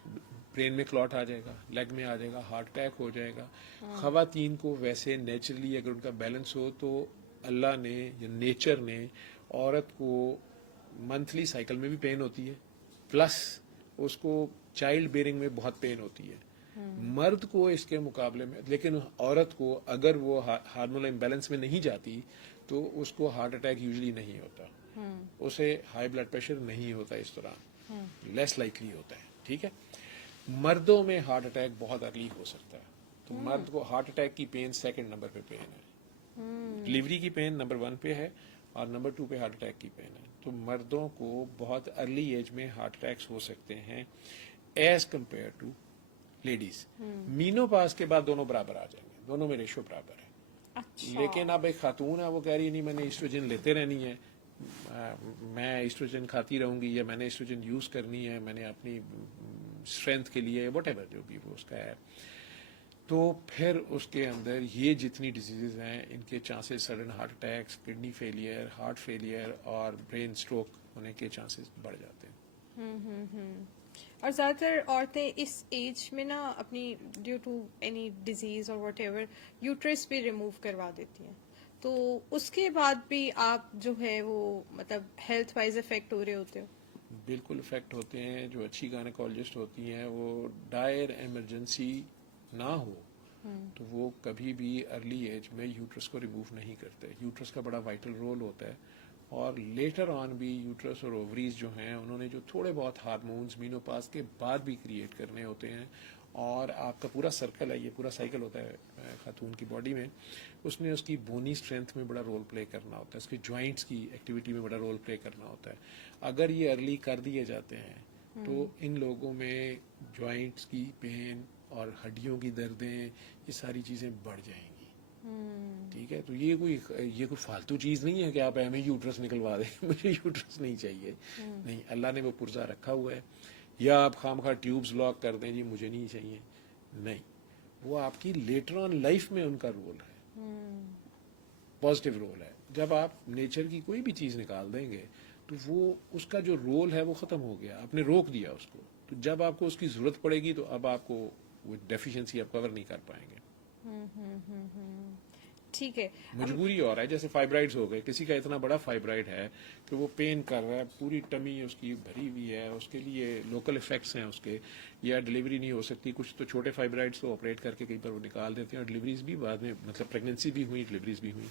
برین میں کلاٹ آ جائے گا, لیگ میں آ جائے گا, ہارٹ اٹیک ہو جائے گا. خواتین کو ویسے نیچرلی اگر ان کا بیلنس ہو تو اللہ نے یا نیچر نے عورت کو منتھلی سائیکل میں بھی پین ہوتی ہے, پلس اس کو چائلڈ بیئرنگ میں بہت پین ہوتی ہے. مرد کو اس کے مقابلے میں, لیکن عورت کو اگر وہ ہارمونل امبیلنس میں نہیں جاتی تو اس کو ہارٹ اٹیک یوزلی نہیں ہوتا, اسے ہائی بلڈ پریشر نہیں ہوتا, اس طرح لیس لائکلی ہوتا ہے. ٹھیک ہے, مردوں میں ہارٹ اٹیک بہت ارلی ہو سکتا ہے, تو مرد کو ہارٹ اٹیک کی پین سیکنڈ نمبر پہ پین ہے, ڈلیوری کی پین نمبر 1 پہ ہے, اور نمبر 2 پہ ہارٹ اٹیک کی پین ہے. تو مردوں کو بہت ارلی ایج میں ہارٹ اٹیکس ہو سکتے ہیں ایز کمپیئر ٹو لیڈیز. مینو پاس کے بعد دونوں برابر آ جائیں گے, دونوں میں ریشو برابر ہے. لیکن اب ایک خاتون ہے, وہ کہہ رہی نہیں میں نے ایسٹروجن لیتے رہنی ہے, میں ایسٹروجن کھاتی رہوں گی, یا میں نے ایسٹروجن یوز کرنی ہے, میں نے اپنی اسٹرینتھ کے لیے وٹ ایور جو بھی وہ اس کا ہے, تو پھر اس کے اندر یہ جتنی ڈیزیزز ہیں ان کے chances sudden heart attacks, kidney failure, heart failure اور برین اسٹروک ہونے کے چانسز بڑھ جاتے ہیں. اور زیادہ تر عورتیں اس ایج میں نا اپنی ڈیو ٹو اینی ڈیزیز اور واٹ ایور یوٹرس بھی ریموو کروا دیتی ہیں, تو اس کے بعد بھی آپ جو ہے وہ مطلب ہیلتھ وائز افیکٹ ہو رہے ہوتے ہو؟ بالکل افیکٹ ہوتے ہیں. جو اچھی گائنیکالوجسٹ ہوتی ہیں وہ ڈائر ایمرجنسی نہ ہو تو وہ کبھی بھی ارلی ایج میں یوٹرس کو ریموو نہیں کرتے. یوٹرس کا بڑا وائٹل رول ہوتا ہے, اور لیٹر آن بھی یوٹرس اور اووریز جو ہیں انہوں نے جو تھوڑے بہت ہارمونز مینوپاز کے بعد بھی کریٹ کرنے ہوتے ہیں, اور آپ کا پورا سرکل ہے, یہ پورا سائیکل ہوتا ہے خاتون کی باڈی میں, اس نے اس کی بونی اسٹرینتھ میں بڑا رول پلے کرنا ہوتا ہے, اس کے جوائنٹس کی ایکٹیویٹی میں بڑا رول پلے کرنا ہوتا ہے. اگر یہ ارلی کر دیے جاتے ہیں تو ان لوگوں میں جوائنٹس کی پین اور ہڈیوں کی دردیں, یہ ساری چیزیں بڑھ جائیں گی. ٹھیک ہے, تو یہ کوئی فالتو چیز نہیں ہے کہ آپ ہمیں یوٹرس نکلوا دیں, مجھے یوٹرس نہیں چاہیے, نہیں, اللہ نے وہ پرزہ رکھا ہوا ہے. یا آپ خواہ ٹیوبز لاک کر دیں جی مجھے نہیں چاہیے, نہیں, وہ آپ کی لیٹر آن لائف میں ان کا رول ہے, پازیٹیو رول ہے. جب آپ نیچر کی کوئی بھی چیز نکال دیں گے تو وہ اس کا جو رول ہے وہ ختم ہو گیا, آپ نے روک دیا اس کو. تو جب آپ کو اس کی ضرورت پڑے گی تو اب آپ کو وہ ڈیفیشنسی آپ کور نہیں کر پائیں گے. ٹھیک ہے, مجبوری ہو رہا ہے, جیسے فائبرائڈز ہو گئے, کسی کا اتنا بڑا فائبرائڈ ہے کہ وہ پین کر رہا ہے, پوری ٹمی اس کی بھری ہوئی ہے, اس کے لیے لوکل افیکٹس ہیں اس کے, یا ڈلیوری نہیں ہو سکتی. کچھ تو چھوٹے فائبرائڈس کو آپریٹ کر کے کئی بار وہ نکال دیتے ہیں, اور ڈلیوریز بھی بعد میں, مطلب پریگنینسی بھی ہوئی, ڈلیوریز بھی ہوئی.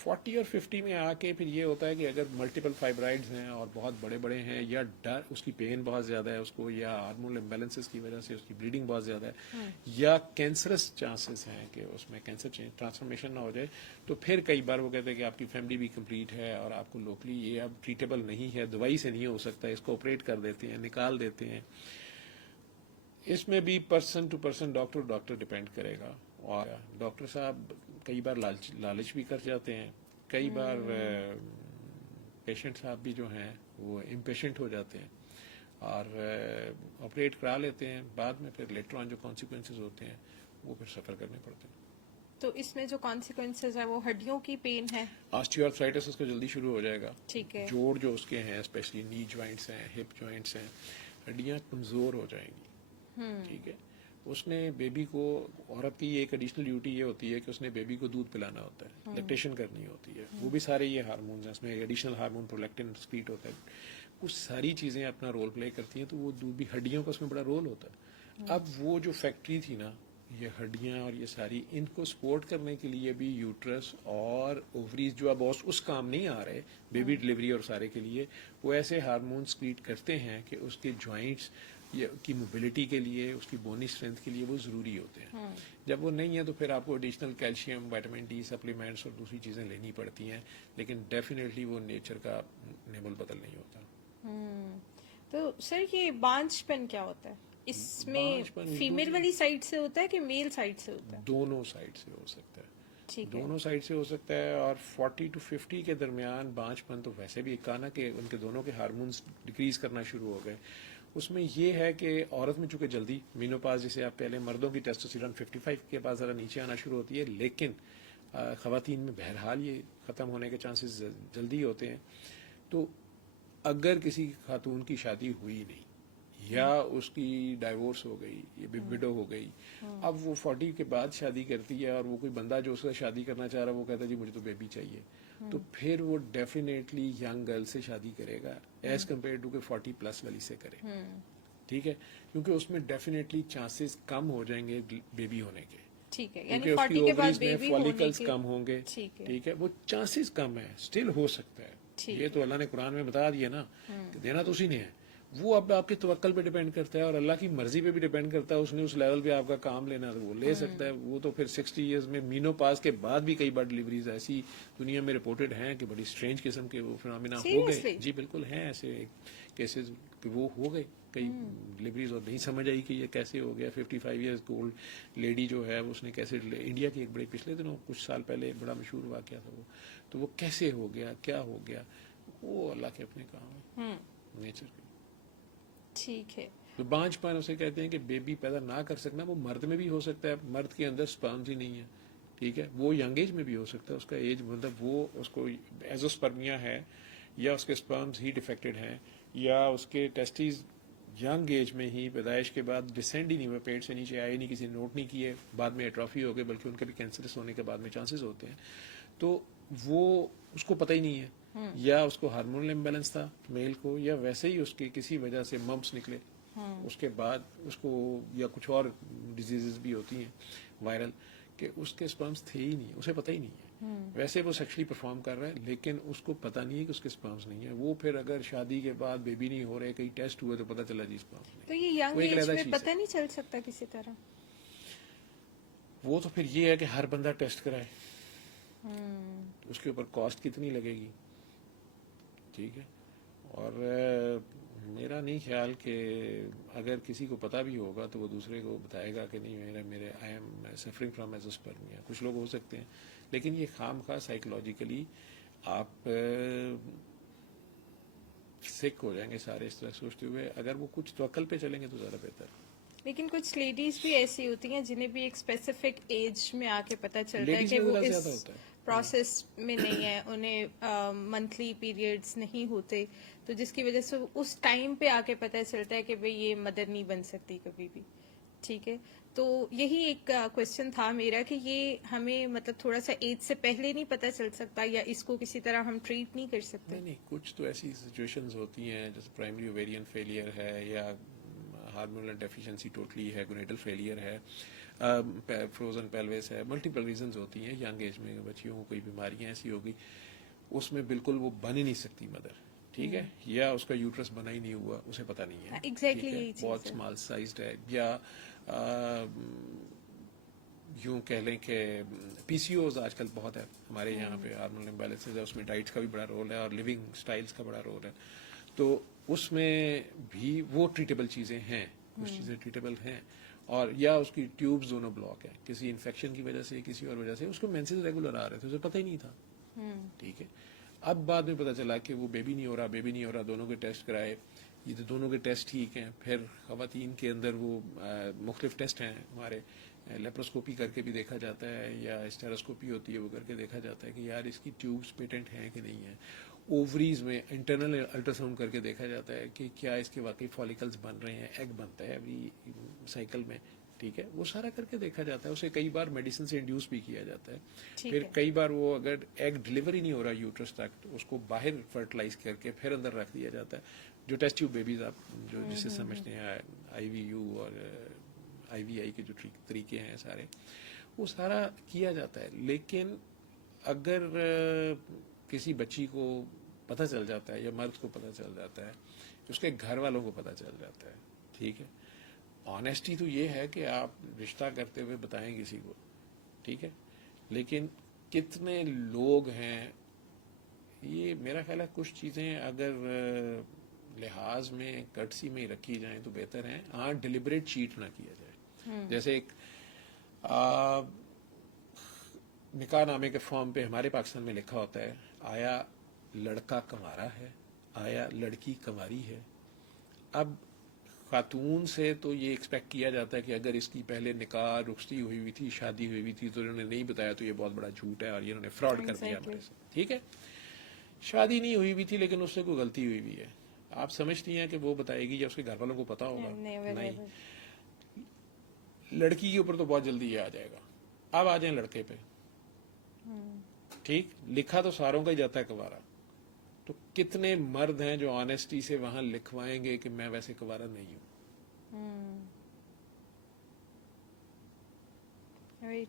40 اور 50 میں آ کے پھر یہ ہوتا ہے کہ اگر ملٹیپل فائبرائڈز ہیں اور بہت بڑے بڑے ہیں, یا ڈر اس کی پین بہت زیادہ ہے اس کو, یا ہارمونل امبیلنسز کی وجہ سے اس کی بلیڈنگ بہت زیادہ ہے, یا کینسرس چانسز ہیں کہ اس میں کینسر ٹرانسفارمیشن نہ ہو جائے, تو پھر کئی بار وہ کہتے ہیں کہ آپ کی فیملی بھی کمپلیٹ ہے اور آپ کو لوکلی یہ اب ٹریٹیبل نہیں ہے, دوائی سے نہیں ہو سکتا, اس کو آپریٹ کر دیتے ہیں, نکال دیتے ہیں. اس میں بھی person to person, doctor depend کرے گا, اور ڈاکٹر صاحب کئی بار لالچ بھی کر جاتے ہیں, کئی بار پیشنٹ صاحب بھی جو ہیں وہ امپیشنٹ ہو جاتے ہیں اور آپریٹ کرا لیتے ہیں, بعد میں پھر لیٹر آن جو کانسیکوینسز ہوتے ہیں وہ پھر سفر کرنے پڑتے ہیں. تو اس میں جو کانسیکوینسز ہے وہ ہڈیوں کی پین ہے, آسٹیوآرتھرائٹس اس کا جلدی شروع ہو جائے گا. ٹھیک ہے, جوڑ جو اس کے ہیں, اسپیشلی نی جوائنٹس ہیں, ہپ جوائنٹس ہیں, ہڈیاں کمزور ہو جائیں گی. ٹھیک ہے, اس نے بیبی کو, عورت کی ایک ایڈیشنل ڈیوٹی یہ ہوتی ہے کہ اس نے بیبی کو دودھ پلانا ہوتا ہے, لیکٹیشن کرنی ہوتی ہے, وہ بھی سارے یہ ہارمونز ہیں, اس میں ایڈیشنل ہارمون پرولیکٹن سکریٹ ہوتا ہے, کچھ ساری چیزیں اپنا رول پلے کرتی ہیں, تو وہ دودھ بھی, ہڈیوں کا اس میں بڑا رول ہوتا ہے. اب وہ جو فیکٹری تھی نا, یہ ہڈیاں اور یہ ساری, ان کو سپورٹ کرنے کے لیے بھی یوٹرس اور اووریز جو اب اس کام نہیں آ رہے بیبی ڈلیوری اور سارے کے لیے, وہ ایسے ہارمون سکریٹ کرتے ہیں کہ اس کے جوائنٹس یہ کی موبلٹی کے لیے، اس کی بونی اسٹرینتھ کے لیے وہ ضروری ہوتے ہیں. جب وہ نہیں ہے تو پھر آپ کو additional calcium, vitamin D supplements اور دوسری چیزیں لینی پڑتی ہیں، لیکن ڈیفینیٹلی وہ نیچر کا نعم البدل نہیں ہوتا. تو سر یہ بانجھ پن کیا ہوتا ہے؟ اس میں بانجھ پن فیمیل والی سائڈ سے ہوتا ہے کہ میل سائڈ سے ہوتا ہے؟ دونوں سائڈ سے ہو سکتا ہے. ٹھیک ہے. دونوں سائڈ سے ہو سکتا ہے. اور 40 to 50 کے درمیان بانجھ پن تو ویسے بھی کہا نا کہ ان کے دونوں کے ہارمونز ڈکریز کرنا شروع ہو گئے. اس میں یہ ہے کہ عورت میں چونکہ جلدی مینوپاز، جسے آپ پہلے مردوں کی ٹیسٹوسٹیرون 55 کے بعد ذرا نیچے آنا شروع ہوتی ہے، لیکن خواتین میں بہرحال یہ ختم ہونے کے چانسز جلدی ہوتے ہیں. تو اگر کسی خاتون کی شادی ہوئی نہیں یا اس کی ڈائیورس ہو گئی، یہ وڈو ہو گئی، اب وہ 40 کے بعد شادی کرتی ہے اور وہ کوئی بندہ جو اس سے شادی کرنا چاہ رہا ہے وہ کہتا ہے جی مجھے تو بیبی چاہیے، تو پھر وہ ڈیفینیٹلی ینگ گرل سے شادی کرے گا ایز کمپیئر ٹو کہ 40 پلس والی سے کرے. ٹھیک ہے، کیونکہ اس میں ڈیفینیٹلی چانسز کم ہو جائیں گے بیبی ہونے کے. ٹھیک ہے، کیونکہ یعنی اس کی 40 کے بعد اووریز میں بیبی ہونے فالیکلز کے. کم ہوں گے. ٹھیک ہے. ٹھیک ہے، وہ چانسز کم ہے، اسٹل ہو سکتا ہے. یہ تو اللہ نے قرآن میں بتا دیا نا کہ دینا تو اسی نے ہے. وہ اب آپ کے توکل پہ ڈیپینڈ کرتا ہے اور اللہ کی مرضی پہ بھی ڈیپینڈ کرتا ہے. اس نے اس لیول پہ آپ کا کام لینا تو وہ لے سکتا ہے. وہ تو پھر 60 ایئرز میں مینو پاس کے بعد بھی کئی بار ڈلیوریز ایسی دنیا میں رپورٹڈ ہیں کہ بڑی اسٹرینج قسم کے وہ فنامنا ہو گئے. جی بالکل ہیں ایسے کیسز کہ وہ ہو گئے کئی ڈلیوریز اور نہیں سمجھ آئی کہ یہ کیسے ہو گیا. 55 ایئرز اولڈ لیڈی جو ہے اس نے کیسے، انڈیا کی ایک بڑے پچھلے دنوں کچھ سال پہلے ایک بڑا مشہور واقعہ تھا وہ، تو وہ کیسے ہو گیا، کیا ہو گیا، وہ اللہ کے اپنے کام ہے، نیچر کے. ٹھیک ہے. تو بانجھ پن اسے کہتے ہیں کہ بیبی پیدا نہ کر سکنا. وہ مرد میں بھی ہو سکتا ہے، مرد کے اندر سپرمز ہی نہیں ہے. ٹھیک ہے، وہ ینگ ایج میں بھی ہو سکتا ہے. اس کا ایج مطلب وہ اس کو ایزوسپرمیا ہے یا اس کے سپرمز ہی ڈیفیکٹڈ ہیں یا اس کے ٹیسٹیز ینگ ایج میں ہی پیدائش کے بعد ڈسینڈ ہی نہیں ہوئے، پیٹ سے نیچے آئے نہیں، کسی نے نوٹ نہیں کیے، بعد میں ایٹرافی ہو گئے، بلکہ ان کے بھی کینسرس ہونے کے بعد میں چانسز ہوتے ہیں. تو وہ اس کو پتہ ہی نہیں ہے، یا اس کو ہارمونل امبیلنس تھا میل کو، یا ویسے ہی اس کے کسی وجہ سے ممپس نکلے، اس کے بعد اس کو یا کچھ اور ڈیزیزز بھی ہوتی ہیں وائرل کہ اس کے سپرمز تھے ہی نہیں، اسے پتہ ہی نہیں ہے. ویسے وہ سیکشلی پرفارم کر رہا ہے لیکن اس کو پتہ نہیں ہے کہ اس کے سپرمز نہیں ہے. وہ پھر اگر شادی کے بعد بیبی نہیں ہو رہے، کئی ٹیسٹ ہوئے تو پتہ چلا جی سپرمز نہیں. تو یہ ینگ ایج میں پتہ نہیں چل سکتا کسی طرح؟ وہ تو پھر یہ ہے کہ ہر بندہ ٹیسٹ کرائے، اس کے اوپر کاسٹ کتنی لگے گی. ٹھیک ہے، اور میرا نہیں خیال کہ اگر کسی کو پتہ بھی ہوگا تو وہ دوسرے کو بتائے گا کہ نہیں میرے آئی ایم سفرنگ فرام ایزوسپرمیا. کچھ لوگ ہو سکتے ہیں لیکن یہ خام خواہ سائیکولوجیکلی آپ سک ہو جائیں گے سارے اس طرح سوچتے ہوئے. اگر وہ کچھ توکل پہ چلیں گے تو زیادہ بہتر. لیکن کچھ لیڈیز بھی ایسی ہوتی ہیں جنہیں بھی ایک اسپیسیفک ایج میں آ کے پتہ چلتا ہے کہ وہ اس پروسیس میں نہیں ہے، انہیں منتھلی پیریڈز نہیں ہوتے، تو جس کی وجہ سے اس ٹائم پہ آ کے پتہ چلتا ہے کہ بھئی یہ مدر نہیں بن سکتی کبھی بھی. ٹھیک ہے، تو یہی ایک کوشچن تھا میرا کہ یہ ہمیں مطلب تھوڑا سا ایج سے پہلے نہیں پتہ چل سکتا یا اس کو کسی طرح ہم ٹریٹ نہیں کر سکتے؟ نہیں، کچھ تو ایسی سچویشنز ہوتی ہیں جیسے پرائمری اوویرین فیلئر ہے یا ہارمونل ڈیفیشنسی ٹوٹلی ہے، گونیٹل فیلئر ہے، فروزن پیلوس ہے. ملٹیپل ریزنز ہوتی ہیں. ینگ ایج میں بچیوں کو کوئی بیماریاں ایسی ہوگی اس میں بالکل وہ بن ہی نہیں سکتی مدر. ٹھیک ہے، یا اس کا یوٹرس بنا ہی نہیں ہوا، اسے پتہ نہیں ہے. ایگزیکٹلی بہت اسمال سائزڈ ہے، یا یوں کہہ لیں کہ پی سی اوز آج کل بہت ہے ہمارے یہاں پہ، ہارمونل امبیلنسز ہے، اس میں ڈائٹس کا بھی بڑا رول ہے اور لیونگ سٹائلز کا بڑا رول ہے. تو اس میں بھی وہ ٹریٹیبل چیزیں ہیں، کچھ چیزیں ٹریٹیبل ہیں. اور یا اس کی ٹیوبز دونوں بلاک ہیں کسی انفیکشن کی وجہ سے، کسی اور وجہ سے. اس کو مینسز ریگولر آ رہے تھے، اسے پتہ ہی نہیں تھا. ٹھیک ہے، اب بعد میں پتہ چلا کہ وہ بیبی نہیں ہو رہا، دونوں کے ٹیسٹ کرائے، یہ تو دونوں کے ٹیسٹ ٹھیک ہیں. پھر خواتین کے اندر وہ مختلف ٹیسٹ ہیں ہمارے، لیپروسکوپی کر کے بھی دیکھا جاتا ہے یا اسٹیروسکوپی ہوتی ہے وہ کر کے دیکھا جاتا ہے کہ یار اس کی ٹیوبز پیٹنٹ ہیں کہ نہیں ہیں. اووریز میں انٹرنل الٹراساؤنڈ کر کے دیکھا جاتا ہے کہ کیا اس کے واقعی فالیکلز بن رہے ہیں. ایگ بنتا ہے ایوری سائیکل میں. ٹھیک ہے، وہ سارا کر کے دیکھا جاتا ہے. اسے کئی بار میڈیسن سے انڈیوس بھی کیا جاتا ہے. پھر کئی بار وہ اگر ایگ ڈلیوری نہیں ہو رہا یوٹرس تک تو اس کو باہر فرٹیلائز کر کے پھر اندر رکھ دیا جاتا ہے. جو ٹیسٹ ٹیوب بیبیز آپ جو جسے سمجھتے ہیں آئی وی یو اور آئی وی آئی کے جو طریقے ہیں سارے، وہ سارا کیا جاتا ہے. لیکن اگر کسی بچی کو پتہ چل جاتا ہے یا مرد کو پتہ چل جاتا ہے، اس کے گھر والوں کو پتہ چل جاتا ہے، ٹھیک ہے. آنیسٹی تو یہ ہے کہ آپ رشتہ کرتے ہوئے بتائیں کسی کو, ٹھیک ہے, لیکن کتنے لوگ ہیں, یہ میرا خیال ہے کچھ چیزیں اگر لحاظ میں کٹسی میں ہی رکھی جائیں تو بہتر ہیں. ہاں, ڈیلیبریٹ چیٹ نہ کیا جائے. جیسے ایک نکاح نامے کے فارم پہ ہمارے پاکستان میں لکھا ہوتا ہے آیا لڑکا کنوارا ہے, آیا لڑکی کنواری ہے. اب خاتون سے تو یہ ایکسپیکٹ کیا جاتا ہے کہ اگر اس کی پہلے نکاح رخصتی ہوئی ہوئی تھی, شادی ہوئی ہوئی تھی, تو انہوں نے نہیں بتایا تو یہ بہت بڑا جھوٹ ہے اور یہ انہوں نے فراڈ کر دیا ہمارے سے. ٹھیک ہے, شادی نہیں ہوئی ہوئی تھی لیکن اس سے کوئی غلطی ہوئی ہوئی ہے, آپ سمجھتی ہیں کہ وہ بتائے گی یا اس کے گھر والوں کو پتا ہوگا؟ نہیں. لڑکی کے اوپر تو بہت جلدی یہ آ جائے گا. اب آ جائیں لڑکے پہ, ٹھیک, لکھا تو ساروں کا ہی جاتا ہے کنوارا, تو کتنے مرد ہیں جو آنیسٹی سے وہاں لکھوائیں گے کہ میں ویسے کنوارا نہیں ہوں.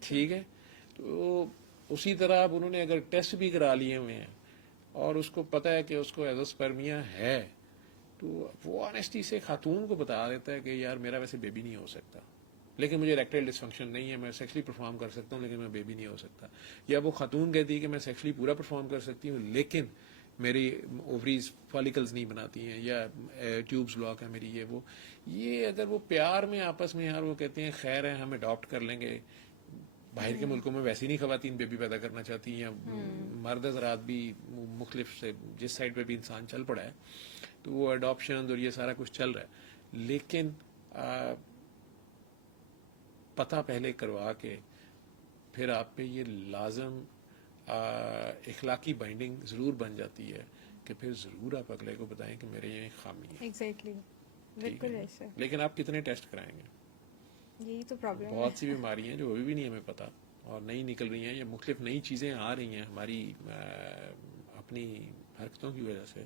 ٹھیک ہے, تو اسی طرح اب انہوں نے اگر ٹیسٹ بھی کرا لیے ہوئے ہیں اور اس کو پتا ہے کہ اس کو ایزوسپرمیا ہے, تو وہ آنیسٹی سے خاتون کو بتا دیتا ہے کہ یار میرا ویسے بیبی نہیں ہو سکتا, لیکن مجھے ریکٹائل ڈسفنکشن نہیں ہے, میں سیکسلی پرفارم کر سکتا ہوں لیکن میں بیبی نہیں ہو سکتا. یا وہ خاتون کہتی ہے کہ میں سیکسلی پورا پرفارم کر سکتی ہوں لیکن میری اووریز فالیکلز نہیں بناتی ہیں, یا ٹیوبز بلاک ہے میری, یہ وہ. یہ اگر وہ پیار میں آپس میں یار وہ کہتے ہیں خیر ہے ہم اڈاپٹ کر لیں گے, باہر کے ملکوں میں ویسے ہی نہیں خواتین بیبی پیدا کرنا چاہتی ہیں, مرد حضرات بھی مختلف سے جس سائڈ پہ بھی انسان چل پڑا ہے تو وہ اڈاپشن اور یہ سارا کچھ چل رہا ہے, لیکن پتہ پہلے کروا کے پھر آپ پہ یہ لازم اخلاقی بائنڈنگ ضرور بن جاتی ہے کہ پھر ضرور آپ اگلے کو بتائیں کہ میرے یہ خامی ہے. ایگزیکٹلی, بالکل ایسے. لیکن آپ کتنے ٹیسٹ کرائیں گے؟ یہی تو پرابلم ہے. بہت سی بیماری ہیں جو ابھی بھی نہیں ہمیں پتا اور نئی نکل رہی ہیں, یا مختلف نئی چیزیں آ رہی ہیں ہماری اپنی حرکتوں کی وجہ سے,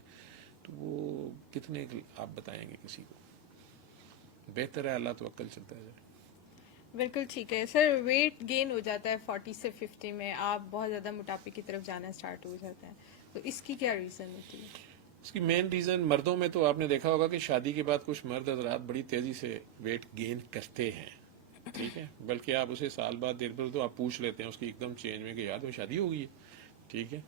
تو وہ کتنے آپ بتائیں گے کسی کو؟ بہتر ہے اللہ توکل چلتا جائے. بالکل ٹھیک ہے سر. ویٹ گین ہو جاتا ہے 40 سے 50 میں, آپ بہت زیادہ موٹاپے کی طرف جانا اسٹارٹ ہو جاتا ہے, تو اس کی کیا ریزن ہوتی ہے؟ اس کی مین ریزن مردوں میں تو آپ نے دیکھا ہوگا کہ شادی کے بعد کچھ مرد حضرات بڑی تیزی سے ویٹ گین کرتے ہیں, ٹھیک ہے, بلکہ آپ اسے سال بعد دیر پر تو آپ پوچھ لیتے ہیں اس کی ایک دم چینج میں کہ یار تمہیں شادی ہو گئی ہے, ٹھیک ہے.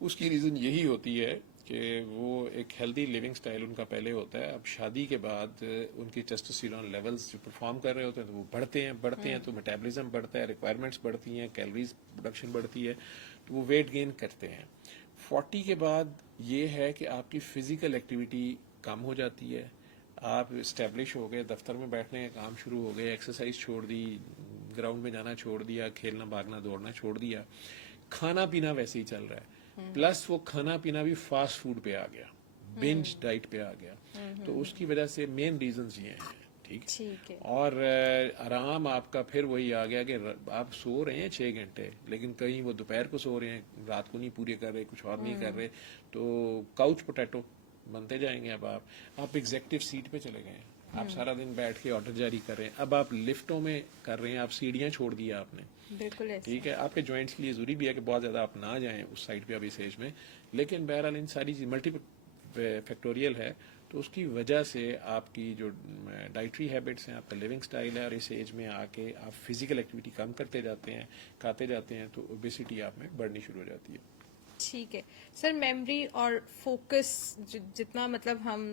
اس کی ریزن یہی ہوتی ہے کہ وہ ایک ہیلدی لیونگ سٹائل ان کا پہلے ہوتا ہے, اب شادی کے بعد ان کی ٹیسٹوسٹیرون لیولز جو پرفارم کر رہے ہوتے ہیں تو وہ بڑھتے ہیں تو میٹابولزم بڑھتا ہے, ریکوائرمنٹس بڑھتی ہیں, کیلوریز پروڈکشن بڑھتی ہے, تو وہ ویٹ گین کرتے ہیں. 40 کے بعد یہ ہے کہ آپ کی فزیکل ایکٹیویٹی کم ہو جاتی ہے, آپ اسٹیبلش ہو گئے, دفتر میں بیٹھنے کا کام شروع ہو گئے, ایکسرسائز چھوڑ دی, گراؤنڈ میں جانا چھوڑ دیا, کھیلنا بھاگنا دوڑنا چھوڑ دیا, کھانا پینا ویسے ہی چل رہا ہے, پلس وہ کھانا پینا بھی فاسٹ فوڈ پہ آ گیا, بنج ڈائٹ پہ آ گیا, تو اس کی وجہ سے مین ریزنز یہ ہیں, ٹھیک ہے. اور آرام آپ کا پھر وہی آ گیا کہ آپ سو رہے ہیں 6 گھنٹے لیکن کہیں وہ دوپہر کو سو رہے ہیں, رات کو نہیں پورے کر رہے, کچھ اور نہیں کر رہے, تو کاؤچ پوٹیٹو بنتے جائیں گے. اب آپ ایگزیکٹو سیٹ پہ چلے گئے ہیں, آپ سارا دن بیٹھ کے آرڈر جاری کر رہے ہیں, اب آپ لفٹوں میں کر رہے ہیں, آپ سیڑھیاں چھوڑ دیا آپ نے, بالکل ٹھیک ہے. آپ کے جوائنٹس کے لیے ضروری بھی ہے کہ بہت زیادہ آپ نہ جائیں اس سائڈ پہ اب اس ایج میں, لیکن بہرحال ان ساری ملٹی فیکٹوریل ہے, تو اس کی وجہ سے آپ کی جو ڈائٹری ہیبٹس ہیں, آپ کا لیونگ سٹائل ہے, اور اس ایج میں آ کے آپ فزیکل ایکٹیویٹی کم کرتے جاتے ہیں, کھاتے جاتے ہیں, تو اوبیسٹی آپ میں بڑھنی شروع ہو جاتی ہے. ٹھیک ہے سر. میموری اور فوکس جتنا مطلب ہم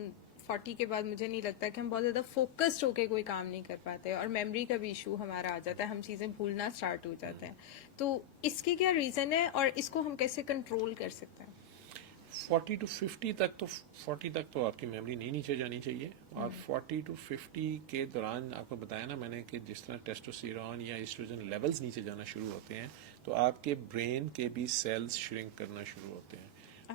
40 کے بعد مجھے نہیں لگتا کہ ہم بہت زیادہ فوکسڈ ہو کے کوئی کام نہیں کر پاتے, اور میموری کا بھی ایشو ہمارا آ جاتا ہے, ہم چیزیں بھولنا اسٹارٹ ہو جاتے ہیں, تو اس کی کیا ریزن ہے اور اس کو ہم کیسے کنٹرول کر سکتے ہیں؟ 40 to 50 تک تو 40 تک تو آپ کی میموری نہیں نیچے جانی چاہیے, اور 40 to 50 کے دوران آپ کو بتایا نا میں نے کہ جس طرح ٹیسٹوسٹیرون یا ایسٹروجن لیولز نیچے جانا شروع ہوتے ہیں تو آپ کے برین کے بھی سیلز شرنک کرنا شروع ہوتے ہیں.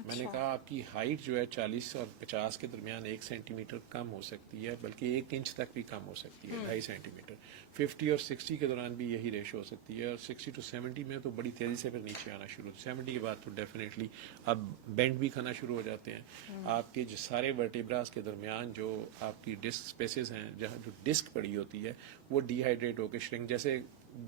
میں نے کہا آپ کی ہائٹ جو ہے 40 اور 50 کے درمیان 1 سینٹی میٹر کم ہو سکتی ہے, بلکہ 1 انچ تک بھی کم ہو سکتی ہے, 2.5 سینٹی میٹر. 50 اور 60 کے دوران بھی یہی ریشو ہو سکتی ہے, اور 60 to 70 میں تو بڑی تیزی سے پھر نیچے آنا شروع ہوتا ہے. 70 کے بعد تو ڈیفینیٹلی اب بینڈ بھی کھانا شروع ہو جاتے ہیں. آپ کے جو سارے ورٹیبراس کے درمیان جو آپ کی ڈسک اسپیسیز ہیں, جہاں جو ڈسک پڑی ہوتی ہے وہ ڈی ہائیڈریٹ ہو کے شرنک, جیسے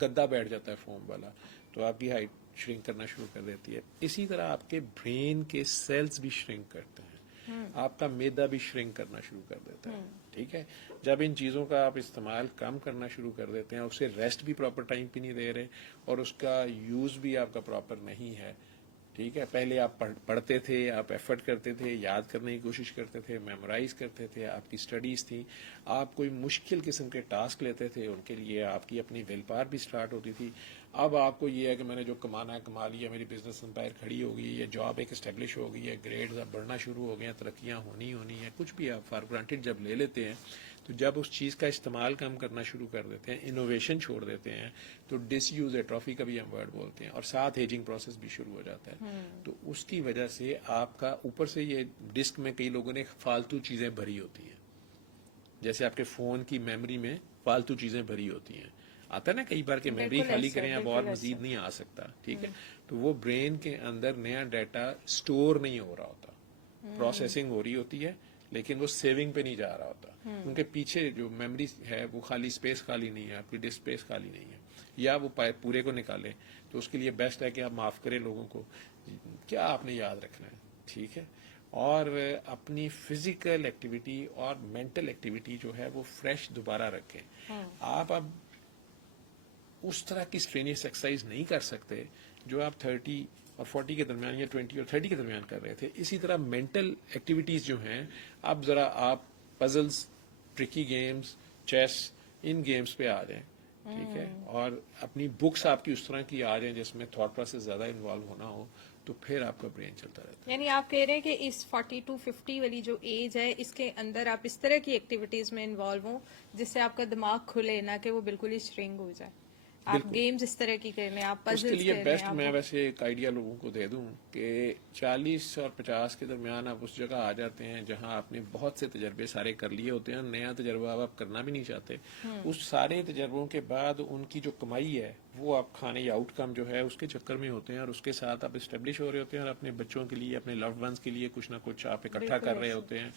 گدا بیٹھ جاتا ہے فوم والا, تو آپ کی ہائٹ شرنک کرنا شروع کر دیتی ہے. اسی طرح آپ کے برین کے سیلز بھی شرنک کرتے ہیں, آپ کا میدا بھی شرنک کرنا شروع کر دیتا ہے. ٹھیک ہے, جب ان چیزوں کا آپ استعمال کم کرنا شروع کر دیتے ہیں, اسے ریسٹ بھی پراپر ٹائم پہ نہیں دے رہے اور اس کا یوز بھی آپ کا پراپر نہیں ہے. ٹھیک ہے, پہلے آپ پڑھتے تھے, آپ ایفرٹ کرتے تھے, یاد کرنے کی کوشش کرتے تھے, میمورائز کرتے تھے, آپ کی اسٹڈیز تھیں, آپ کوئی مشکل قسم کے ٹاسک لیتے تھے, ان کے لیے آپ کی اپنی ویل پاور بھی سٹارٹ ہوتی تھی. اب آپ کو یہ ہے کہ میں نے جو کمانا ہے کما لیا, میری بزنس امپائر کھڑی ہو گئی ہے, جاب ایک اسٹیبلش ہو گئی ہے, گریڈز اب بڑھنا شروع ہو گئے ہیں, ترقیاں ہونی ہیں, کچھ بھی آپ فار گرانٹیڈ جب لے لیتے ہیں تو جب اس چیز کا استعمال کم کرنا شروع کر دیتے ہیں, انوویشن چھوڑ دیتے ہیں, تو ڈس یوز ایٹروفی کا بھی ہم ورڈ بولتے ہیں, اور ساتھ ایجنگ پروسیس بھی شروع ہو جاتا ہے. تو اس کی وجہ سے آپ کا اوپر سے یہ ڈسک میں کئی لوگوں نے فالتو چیزیں بھری ہوتی ہیں, جیسے آپ کے فون کی میموری میں فالتو چیزیں بھری ہوتی ہیں. آتا ہے نا کئی بار کہ میموری بالکل خالی ایسا، کریں اب اور بالکل ایسا. مزید نہیں آ سکتا. ٹھیک ہے, تو وہ برین کے اندر نیا ڈیٹا سٹور نہیں ہو رہا ہوتا, پروسیسنگ ہو رہی ہوتی ہے لیکن وہ سیونگ پہ نہیں جا رہا ہوتا. ان کے پیچھے جو میموری ہے وہ خالی اسپیس خالی نہیں ہے, آپ کی ڈسک اسپیس خالی نہیں ہے, یا وہ پورے کو نکالیں. تو اس کے لیے بیسٹ ہے کہ آپ معاف کریں لوگوں کو, کیا آپ نے یاد رکھنا ہے. ٹھیک ہے, اور اپنی فزیکل ایکٹیویٹی اور مینٹل ایکٹیویٹی جو ہے وہ فریش دوبارہ رکھیں. آپ اب اس طرح کی اسٹرینیس ایکسرسائز نہیں کر سکتے جو آپ 30 اور 40 کے درمیان یا 20 اور 30 کے درمیان کر رہے تھے. اسی طرح مینٹل ایکٹیویٹیز جو ہیں, اب ذرا آپ پزلز, ٹرکی گیمز, چیس, ان گیمز پہ آ جائیں. ٹھیک ہے, اور اپنی بکس آپ کی اس طرح کی آ جائیں جس میں تھاٹ پروسیس زیادہ انوالو ہونا ہو, تو پھر آپ کا برین چلتا رہتا ہے. یعنی آپ کہہ رہے ہیں کہ اس 40 to 50 والی جو ایج ہے, اس کے اندر آپ اس طرح کی ایکٹیویٹیز میں انوالو ہوں جس سے آپ کا دماغ کھلے, نہ کہ وہ بالکل ہی شرنک ہو جائے. آپ بالکل. گیمز اس طرح کی کر لیں, آپ اس کے پزلز لیے کر لیں. بیسٹ آپ میں ویسے ایک آئیڈیا لوگوں کو دے دوں کہ 40 اور 50 کے درمیان آپ اس جگہ آ جاتے ہیں جہاں آپ نے بہت سے تجربے سارے کر لیے ہوتے ہیں, نیا تجربہ اب آپ کرنا بھی نہیں چاہتے. اس سارے تجربوں کے بعد ان کی جو کمائی ہے وہ آپ کھانے یا آؤٹ کم جو ہے اس کے چکر میں ہوتے ہیں, اور اس کے ساتھ آپ اسٹیبلش ہو رہے ہوتے ہیں, اور اپنے بچوں کے لیے, اپنے لوڈ ونس کے لیے کچھ نہ کچھ آپ اکٹھا کر رہے ہوتے ہیں.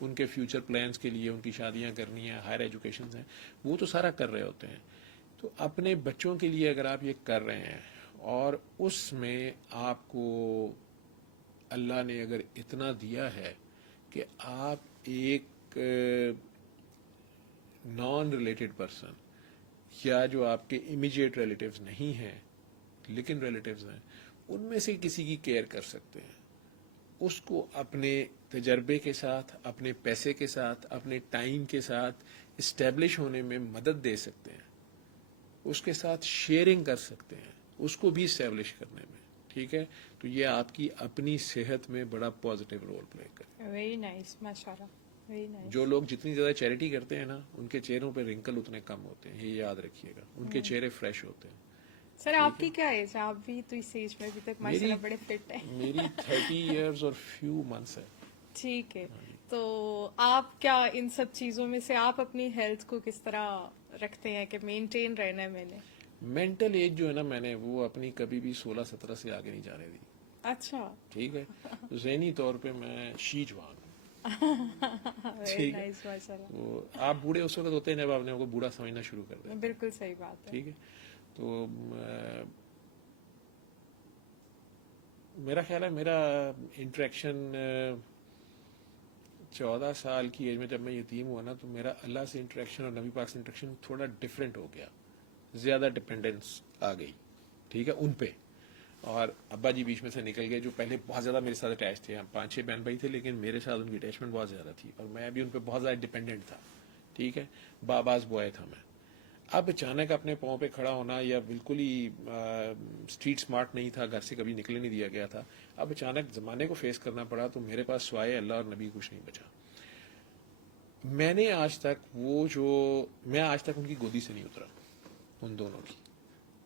ان کے فیوچر پلانس کے لیے, ان کی شادیاں کرنی ہیں, ہائر ایجوکیشن ہیں, وہ تو سارا کر رہے ہوتے ہیں. تو اپنے بچوں کے لیے اگر آپ یہ کر رہے ہیں اور اس میں آپ کو اللہ نے اگر اتنا دیا ہے کہ آپ ایک نان ریلیٹڈ پرسن یا جو آپ کے امیجیٹ ریلیٹیوز نہیں ہیں لیکن ریلیٹیوز ہیں, ان میں سے کسی کی کیئر کر سکتے ہیں, اس کو اپنے تجربے کے ساتھ, اپنے پیسے کے ساتھ, اپنے ٹائم کے ساتھ اسٹیبلش ہونے میں مدد دے سکتے ہیں, اس کے ساتھ شیئرنگ کر سکتے ہیں, اس کو بھی اسٹیبلش کرنے میں. ٹھیک ہے, تو یہ آپ کی اپنی صحت میں بڑا پازیٹیو رول پلے کرے. ویری نائس, ماشاءاللہ, ویری نائس. جو لوگ جتنی زیادہ چیریٹی کرتے ہیں نا, ان کے چہروں پہ رنکل اتنے کم ہوتے ہیں, یہ یاد رکھیے گا, ان کے چہرے فریش ہوتے ہیں. سر آپ کی کیا ایج ہے؟ آپ بھی تو اس ایج میں ابھی تک ماشاءاللہ بڑے فٹ ہیں. میری 30 ایئرز اور فیو منتھس ہے. ٹھیک ہے, تو آپ کیا ان سب چیزوں میں سے آپ اپنی ہیلتھ کو کس طرح رکھتے ہیں کہ مینٹین رہنا ہے؟ میں نے مینٹل ایج جو ہے نا, میں نے وہ اپنی کبھی بھی 16-17 سے آگے نہیں جانے دی. اچھا, ٹھیک ہے, ذہنی طور پہ میں شی جوان ہوں. ویری نائس, ماشاءاللہ. تو آپ بوڑھے اس وقت ہوتے ہیں جب آپ نے کو بوڑھا سمجھنا شروع کر دیا. بالکل صحیح بات ہے. ٹھیک ہے, تو میرا خیال ہے میرا انٹریکشن 14 سال کی ایج میں جب میں یتیم ہوا نا, تو میرا اللہ سے انٹریکشن اور نبی پاک سے انٹریکشن تھوڑا ڈفرینٹ ہو گیا, زیادہ ڈپینڈنس آ گئی. ٹھیک ہے, ان پہ. اور ابا جی بیچ میں سے نکل گئے جو پہلے بہت زیادہ میرے ساتھ اٹیچ تھے. ہم 5-6 بہن بھائی تھے لیکن میرے ساتھ ان کی اٹیچمنٹ بہت زیادہ تھی, اور میں بھی ان پہ بہت زیادہ ڈپینڈنٹ تھا. ٹھیک ہے, باباز بوائے تھا میں. اب اچانک اپنے پاؤں پہ کھڑا ہونا, یا بالکل ہی اسٹریٹ اسمارٹ نہیں تھا, گھر سے کبھی نکلنے نہیں دیا گیا تھا, اب اچانک زمانے کو فیس کرنا پڑا, تو میرے پاس سوائے اللہ اور نبی کچھ نہیں بچا. میں نے آج تک میں آج تک ان کی گودی سے نہیں اترا, ان دونوں کی.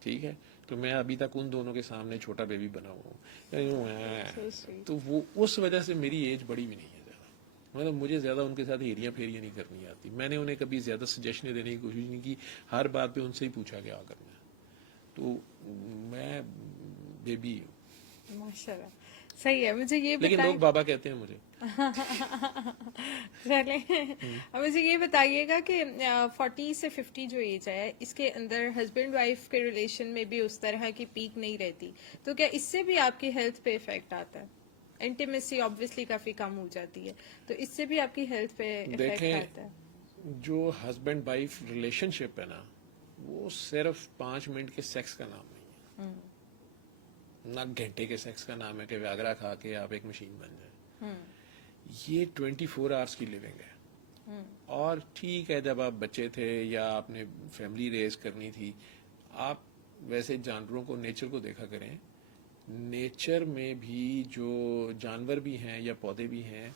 ٹھیک ہے, تو میں ابھی تک ان دونوں کے سامنے چھوٹا بیبی بنا ہوا ہوں. تو وہ اس وجہ سے میری ایج بڑی بھی نہیں ہے زیادہ, مطلب مجھے زیادہ ان کے ساتھ ہیریاں پھیریاں نہیں کرنی آتی. میں نے انہیں کبھی زیادہ سجیشنیں دینے کی کوشش نہیں کی, ہر بات پہ ان سے ہی پوچھا کیا کرنا ہے. تو میں بیبی ہوں. ماشاءاللہ, صحیح ہے. مجھے یہ لیکن لوگ بابا کہتے ہیں مجھے. چلے, مجھے یہ بتائیے گا کہ 40 سے 50 جو ایج ہے, اس کے اندر ہسبینڈ وائف کے ریلیشن میں بھی اس طرح کی پیک نہیں رہتی, تو کیا اس سے بھی آپ کی ہیلتھ پہ افیکٹ آتا ہے؟ انٹیمیسی آبویسلی کافی کم ہو جاتی ہے, تو اس سے بھی آپ کی ہیلتھ پہ افیکٹ دیکھیں آتا ہے. جو ہسبینڈ وائف ریلیشن شپ ہے نا, وہ صرف 5 منٹ کے سیکس کا نام نہیں ہے, نہ گھنٹے کے سیکس کا نام ہے کہ ویاگرا کھا کے آپ ایک مشین بن جائیں. یہ 24 آورس کی لیونگ ہے. اور ٹھیک ہے جب آپ بچے تھے یا آپ نے فیملی ریز کرنی تھی, آپ ویسے جانوروں کو, نیچر کو دیکھا کریں. نیچر میں بھی جو جانور بھی ہیں یا پودے بھی ہیں,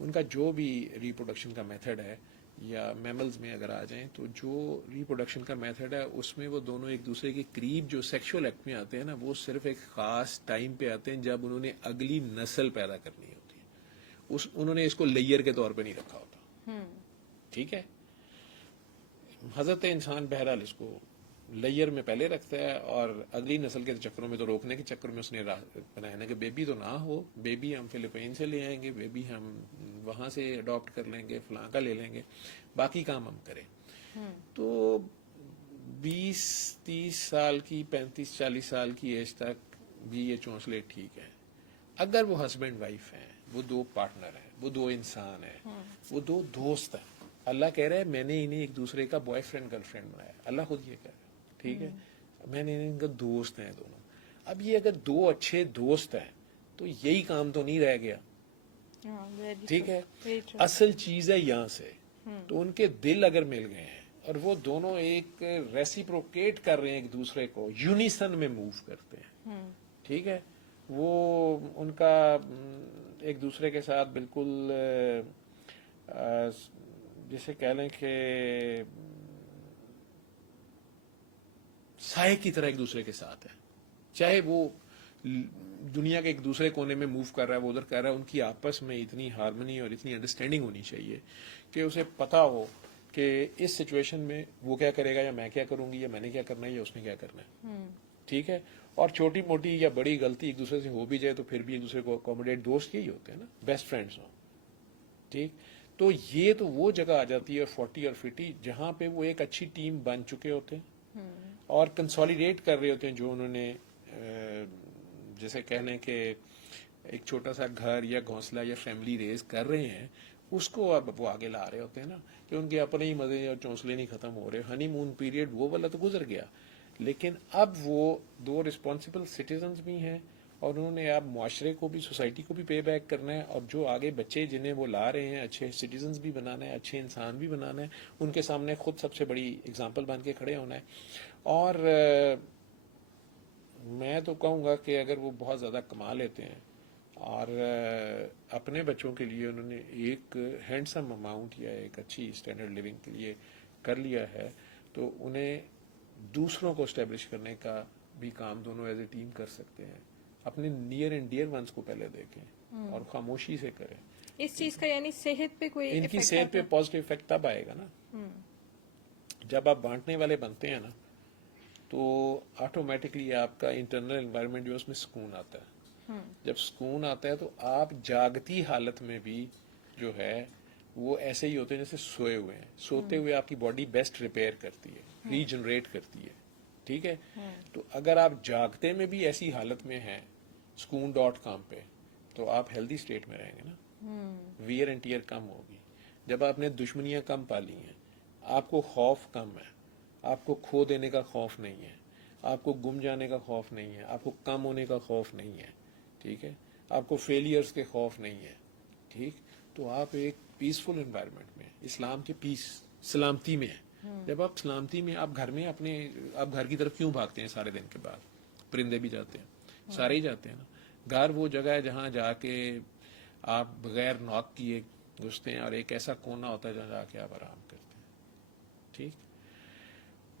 ان کا جو بھی ریپروڈکشن کا میتھڈ ہے, یا میملز میں اگر آ جائیں تو جو ریپروڈکشن کا میتھڈ ہے اس میں وہ دونوں ایک دوسرے کے قریب جو سیکشول ایکٹ میں آتے ہیں نا, وہ صرف ایک خاص ٹائم پہ آتے ہیں جب انہوں نے اگلی نسل پیدا کرنی ہوتی ہے. انہوں نے اس کو لیئر کے طور پہ نہیں رکھا ہوتا. ٹھیک ہے, حضرت انسان بہرحال اس کو لیئر میں پہلے رکھتا ہے, اور اگلی نسل کے چکروں میں تو روکنے کے چکر میں اس نے بنایا نا کہ بیبی تو نہ ہو, بیبی ہم فلپین سے لے آئیں گے, بیبی ہم وہاں سے اڈاپٹ کر لیں گے, فلاں کا لے لیں گے, باقی کام ہم کریں. تو 20-30 سال کی, 35-40 سال کی ایج تک بھی یہ چونسلے ٹھیک ہیں. اگر وہ ہسبینڈ وائف ہیں, وہ 2 پارٹنر ہیں, وہ 2 انسان ہیں, وہ 2 دوست ہیں. اللہ کہہ رہا ہے میں نے انہیں ایک دوسرے کا بوائے فرینڈ گرل فرینڈ بنایا, اللہ خود یہ کہہ رہا ہے. ٹھیک ہے, میں نے ان کا دوست ہیں دونوں. اب یہ اگر 2 اچھے دوست ہیں تو یہی کام تو نہیں رہ گیا. ٹھیک ہے, اصل چیز ہے یہاں سے. تو ان کے دل اگر مل گئے ہیں اور وہ دونوں ایک ریسیپروکیٹ کر رہے ہیں ایک دوسرے کو, یونیسن میں موو کرتے ہیں. ٹھیک ہے, وہ ان کا ایک دوسرے کے ساتھ بالکل جسے کہہ لیں کہ سائے کی طرح ایک دوسرے کے ساتھ ہے. چاہے وہ دنیا کے ایک دوسرے کونے میں موو کر رہا ہے, وہ ادھر کر رہا ہے, ان کی آپس میں اتنی ہارمنی اور اتنی انڈرسٹینڈنگ ہونی چاہیے کہ اسے پتا ہو کہ اس سچویشن میں وہ کیا کرے گا, یا میں کیا کروں گی, یا میں نے کیا کرنا ہے, یا اس نے کیا کرنا ہے. ٹھیک ہے, اور چھوٹی موٹی یا بڑی غلطی ایک دوسرے سے ہو بھی جائے تو پھر بھی ایک دوسرے کو اکوموڈیٹ, دوست یہی ہوتے ہیں نا, بیسٹ فرینڈز ہوں. ٹھیک, تو یہ تو وہ جگہ آ جاتی ہے 40 اور 50 جہاں پہ وہ ایک اچھی ٹیم بن چکے ہوتے ہیں اور کنسالیڈیٹ کر رہے ہوتے ہیں جو انہوں نے جیسے کہنے کہ ایک چھوٹا سا گھر یا گھونسلہ یا فیملی ریز کر رہے ہیں, اس کو اب وہ آگے لا رہے ہوتے ہیں نا, کہ ان کے اپنے ہی مزے اور چونسلے نہیں ختم ہو رہے. ہنی مون پیریڈ وہ والا تو گزر گیا, لیکن اب وہ 2 رسپانسبل سٹیزنز بھی ہیں, اور انہوں نے اب معاشرے کو بھی, سوسائٹی کو بھی پے بیک کرنا ہے, اور جو آگے بچے جنہیں وہ لا رہے ہیں اچھے سٹیزنز بھی بنانا ہے, اچھے انسان بھی بنانا ہے, ان کے سامنے خود سب سے بڑی اگزامپل بن کے کھڑے ہونا ہے. اور میں تو کہوں گا کہ اگر وہ بہت زیادہ کما لیتے ہیں اور اپنے بچوں کے لیے انہوں نے ایک ہینڈسم اماؤنٹ یا ایک اچھی اسٹینڈرڈ لیونگ کے لیے کر لیا ہے, تو انہیں دوسروں کو اسٹیبلش کرنے کا بھی کام دونوں ایز اے ٹیم کر سکتے ہیں. اپنے نیئر اینڈ ڈیئر ونس کو پہلے دیکھیں اور خاموشی سے کریں. اس چیز کا یعنی صحت پہ کوئی ان کی صحت پہ پازیٹیو افیکٹ تب آئے گا نا جب آپ بانٹنے والے بنتے ہیں نا, تو آٹومیٹکلی آپ کا انٹرنل انوائرمنٹ جو اس میں سکون آتا ہے. جب سکون آتا ہے تو آپ جاگتی حالت میں بھی جو ہے وہ ایسے ہی ہوتے ہیں جیسے سوئے ہوئے ہیں. سوتے ہوئے آپ کی باڈی بیسٹ ریپیئر کرتی ہے, ریجنریٹ کرتی ہے. ٹھیک ہے, تو اگر آپ جاگتے میں بھی ایسی حالت میں ہیں سکون.com پہ, تو آپ ہیلدی اسٹیٹ میں رہیں گے نا, ویئر اینڈ ٹیئر کم ہوگی. جب آپ نے دشمنیاں کم پالی ہیں, آپ کو خوف کم ہے, آپ کو کھو دینے کا خوف نہیں ہے, آپ کو گم جانے کا خوف نہیں ہے, آپ کو کم ہونے کا خوف نہیں ہے. ٹھیک ہے, آپ کو فیلئرز کے خوف نہیں ہے. ٹھیک, تو آپ ایک پیسفل انوائرمنٹ میں, اسلام کے پیس, سلامتی میں ہیں. جب آپ سلامتی میں, آپ گھر میں اپنے, آپ گھر کی طرف کیوں بھاگتے ہیں سارے دن کے بعد؟ پرندے بھی جاتے ہیں, سارے ہی جاتے ہیں نا. گھر وہ جگہ ہے جہاں جا کے آپ بغیر نوک کیے گھستے ہیں, اور ایک ایسا کونا ہوتا ہے جہاں جا کے آپ آرام کرتے ہیں. ٹھیک,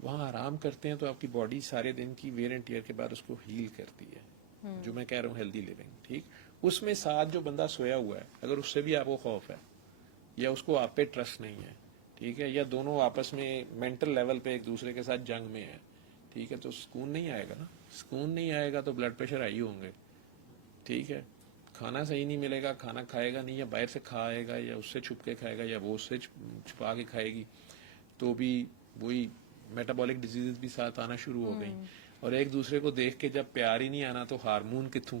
وہاں آرام کرتے ہیں تو آپ کی باڈی سارے دن کی ویئر اینڈ ٹیئر کے بعد اس کو ہیل کرتی ہے, جو میں کہہ رہا ہوں ہیلدی لیونگ. ٹھیک, اس میں ساتھ جو بندہ سویا ہوا ہے, اگر اس سے بھی آپ کو خوف ہے یا اس کو آپ پہ ٹرسٹ نہیں ہے, ٹھیک ہے, یا دونوں آپس میں مینٹل لیول پہ ایک دوسرے کے ساتھ جنگ میں ہیں, ٹھیک ہے, تو سکون نہیں آئے گا نا. سکون نہیں آئے گا تو بلڈ پریشر ہائی ہوں گے. ٹھیک ہے, کھانا صحیح نہیں ملے گا, کھانا کھائے گا نہیں, یا باہر سے کھائے گا, یا اس سے چھپ کے کھائے گا, یا وہ اس سے چھپا کے کھائے گی, تو بھی وہی میٹابولک ڈیزیز بھی ساتھ آنا شروع ہو گئی. اور ایک دوسرے کو دیکھ کے جب پیار ہی نہیں آنا تو ہارمون کتوں,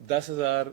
10,000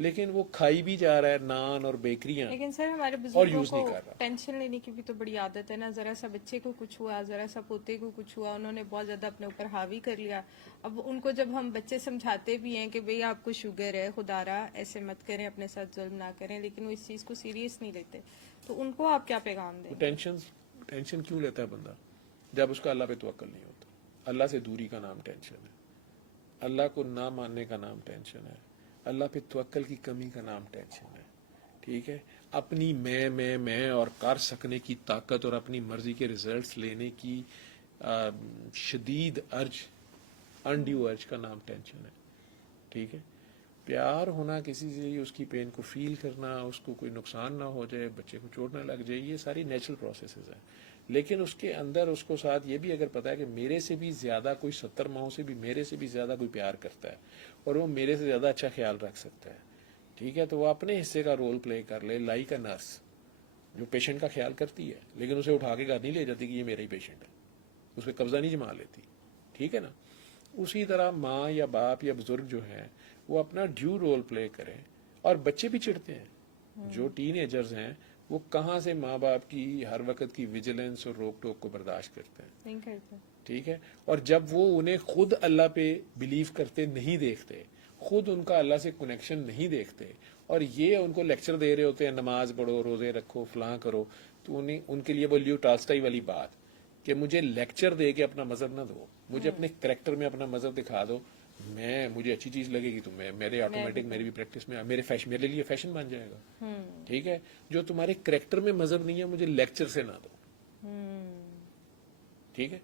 لیکن وہ کھائی بھی جا رہا ہے نان اور بیکریاں لیکن سر ہمارے اور بزرگوں یوز نہیں کو کر رہا. ٹینشن لینے کی بھی تو بڑی عادت ہے نا. ذرا سا بچے کو کچھ ہوا, ذرا سا پوتے کو کچھ ہوا, انہوں نے بہت زیادہ اپنے اوپر حاوی کر لیا. اب ان کو جب ہم بچے سمجھاتے بھی ہیں کہ بھئی آپ کو شوگر ہے, خدا را ایسے مت کریں, اپنے ساتھ ظلم نہ کریں, لیکن وہ اس چیز کو سیریس نہیں لیتے, تو ان کو آپ کیا پیغام دیں گے؟ ٹینشن کیوں لیتا ہے بندہ جب اس کا اللہ پہ توکل نہیں ہوتا؟ اللہ سے دوری کا نام ٹینشن ہے, اللہ کو نہ ماننے کا نام ٹینشن ہے, اللہ پہ توکل کی کمی کا نام ٹینشن ہے. ٹھیک ہے, اپنی میں اور کر سکنے کی طاقت اور اپنی مرضی کے ریزلٹس لینے کی شدید انڈیو ارج کا نام ٹینشن ہے. ٹھیک ہے, پیار ہونا کسی سے, اس کی پین کو فیل کرنا, اس کو کوئی نقصان نہ ہو جائے, بچے کو چوٹ نہ لگ جائے, یہ ساری نیچرل پروسیسز ہیں. لیکن اس کے اندر اس کو ساتھ یہ بھی اگر پتا ہے کہ میرے سے بھی زیادہ کوئی 70 ماہوں سے بھی میرے سے بھی زیادہ کوئی پیار کرتا ہے اور وہ میرے سے زیادہ اچھا خیال رکھ سکتا ہے, ٹھیک ہے, تو وہ اپنے حصے کا رول پلے کر لے, لائک اے نرس جو پیشنٹ کا خیال کرتی ہے لیکن اسے اٹھا کے گھر نہیں لے جاتی کہ یہ میرا ہی پیشنٹ ہے, اس پہ قبضہ نہیں جما لیتی. ٹھیک ہے نا. اسی طرح ماں یا باپ یا بزرگ جو ہیں وہ اپنا ڈیو رول پلے کریں. اور بچے بھی چڑھتے ہیں, جو ٹین ایجرز ہیں وہ کہاں سے ماں باپ کی ہر وقت کی ویجیلنس اور روک ٹوک کو برداشت کرتے ہیں. نہیں کرتے. ٹھیک ہے, اور جب وہ انہیں خود اللہ پہ بلیو کرتے نہیں دیکھتے, خود ان کا اللہ سے کنیکشن نہیں دیکھتے, اور یہ ان کو لیکچر دے رہے ہوتے ہیں نماز پڑھو, روزے رکھو, فلاں کرو, تو انہیں ان کے لیے وہ لیو ٹالسٹائی والی بات کہ مجھے لیکچر دے کے اپنا مذہب نہ دو, مجھے اپنے کریکٹر میں اپنا مذہب دکھا دو, مجھے اچھی چیز لگے گی تو میرے آٹومیٹک میری بھی پریکٹس میں میرے لیے فیشن بن جائے گا. ٹھیک ہے, جو تمہارے کریکٹر میں مذہب نہیں ہے مجھے لیکچر سے نہ دو. ٹھیک ہے,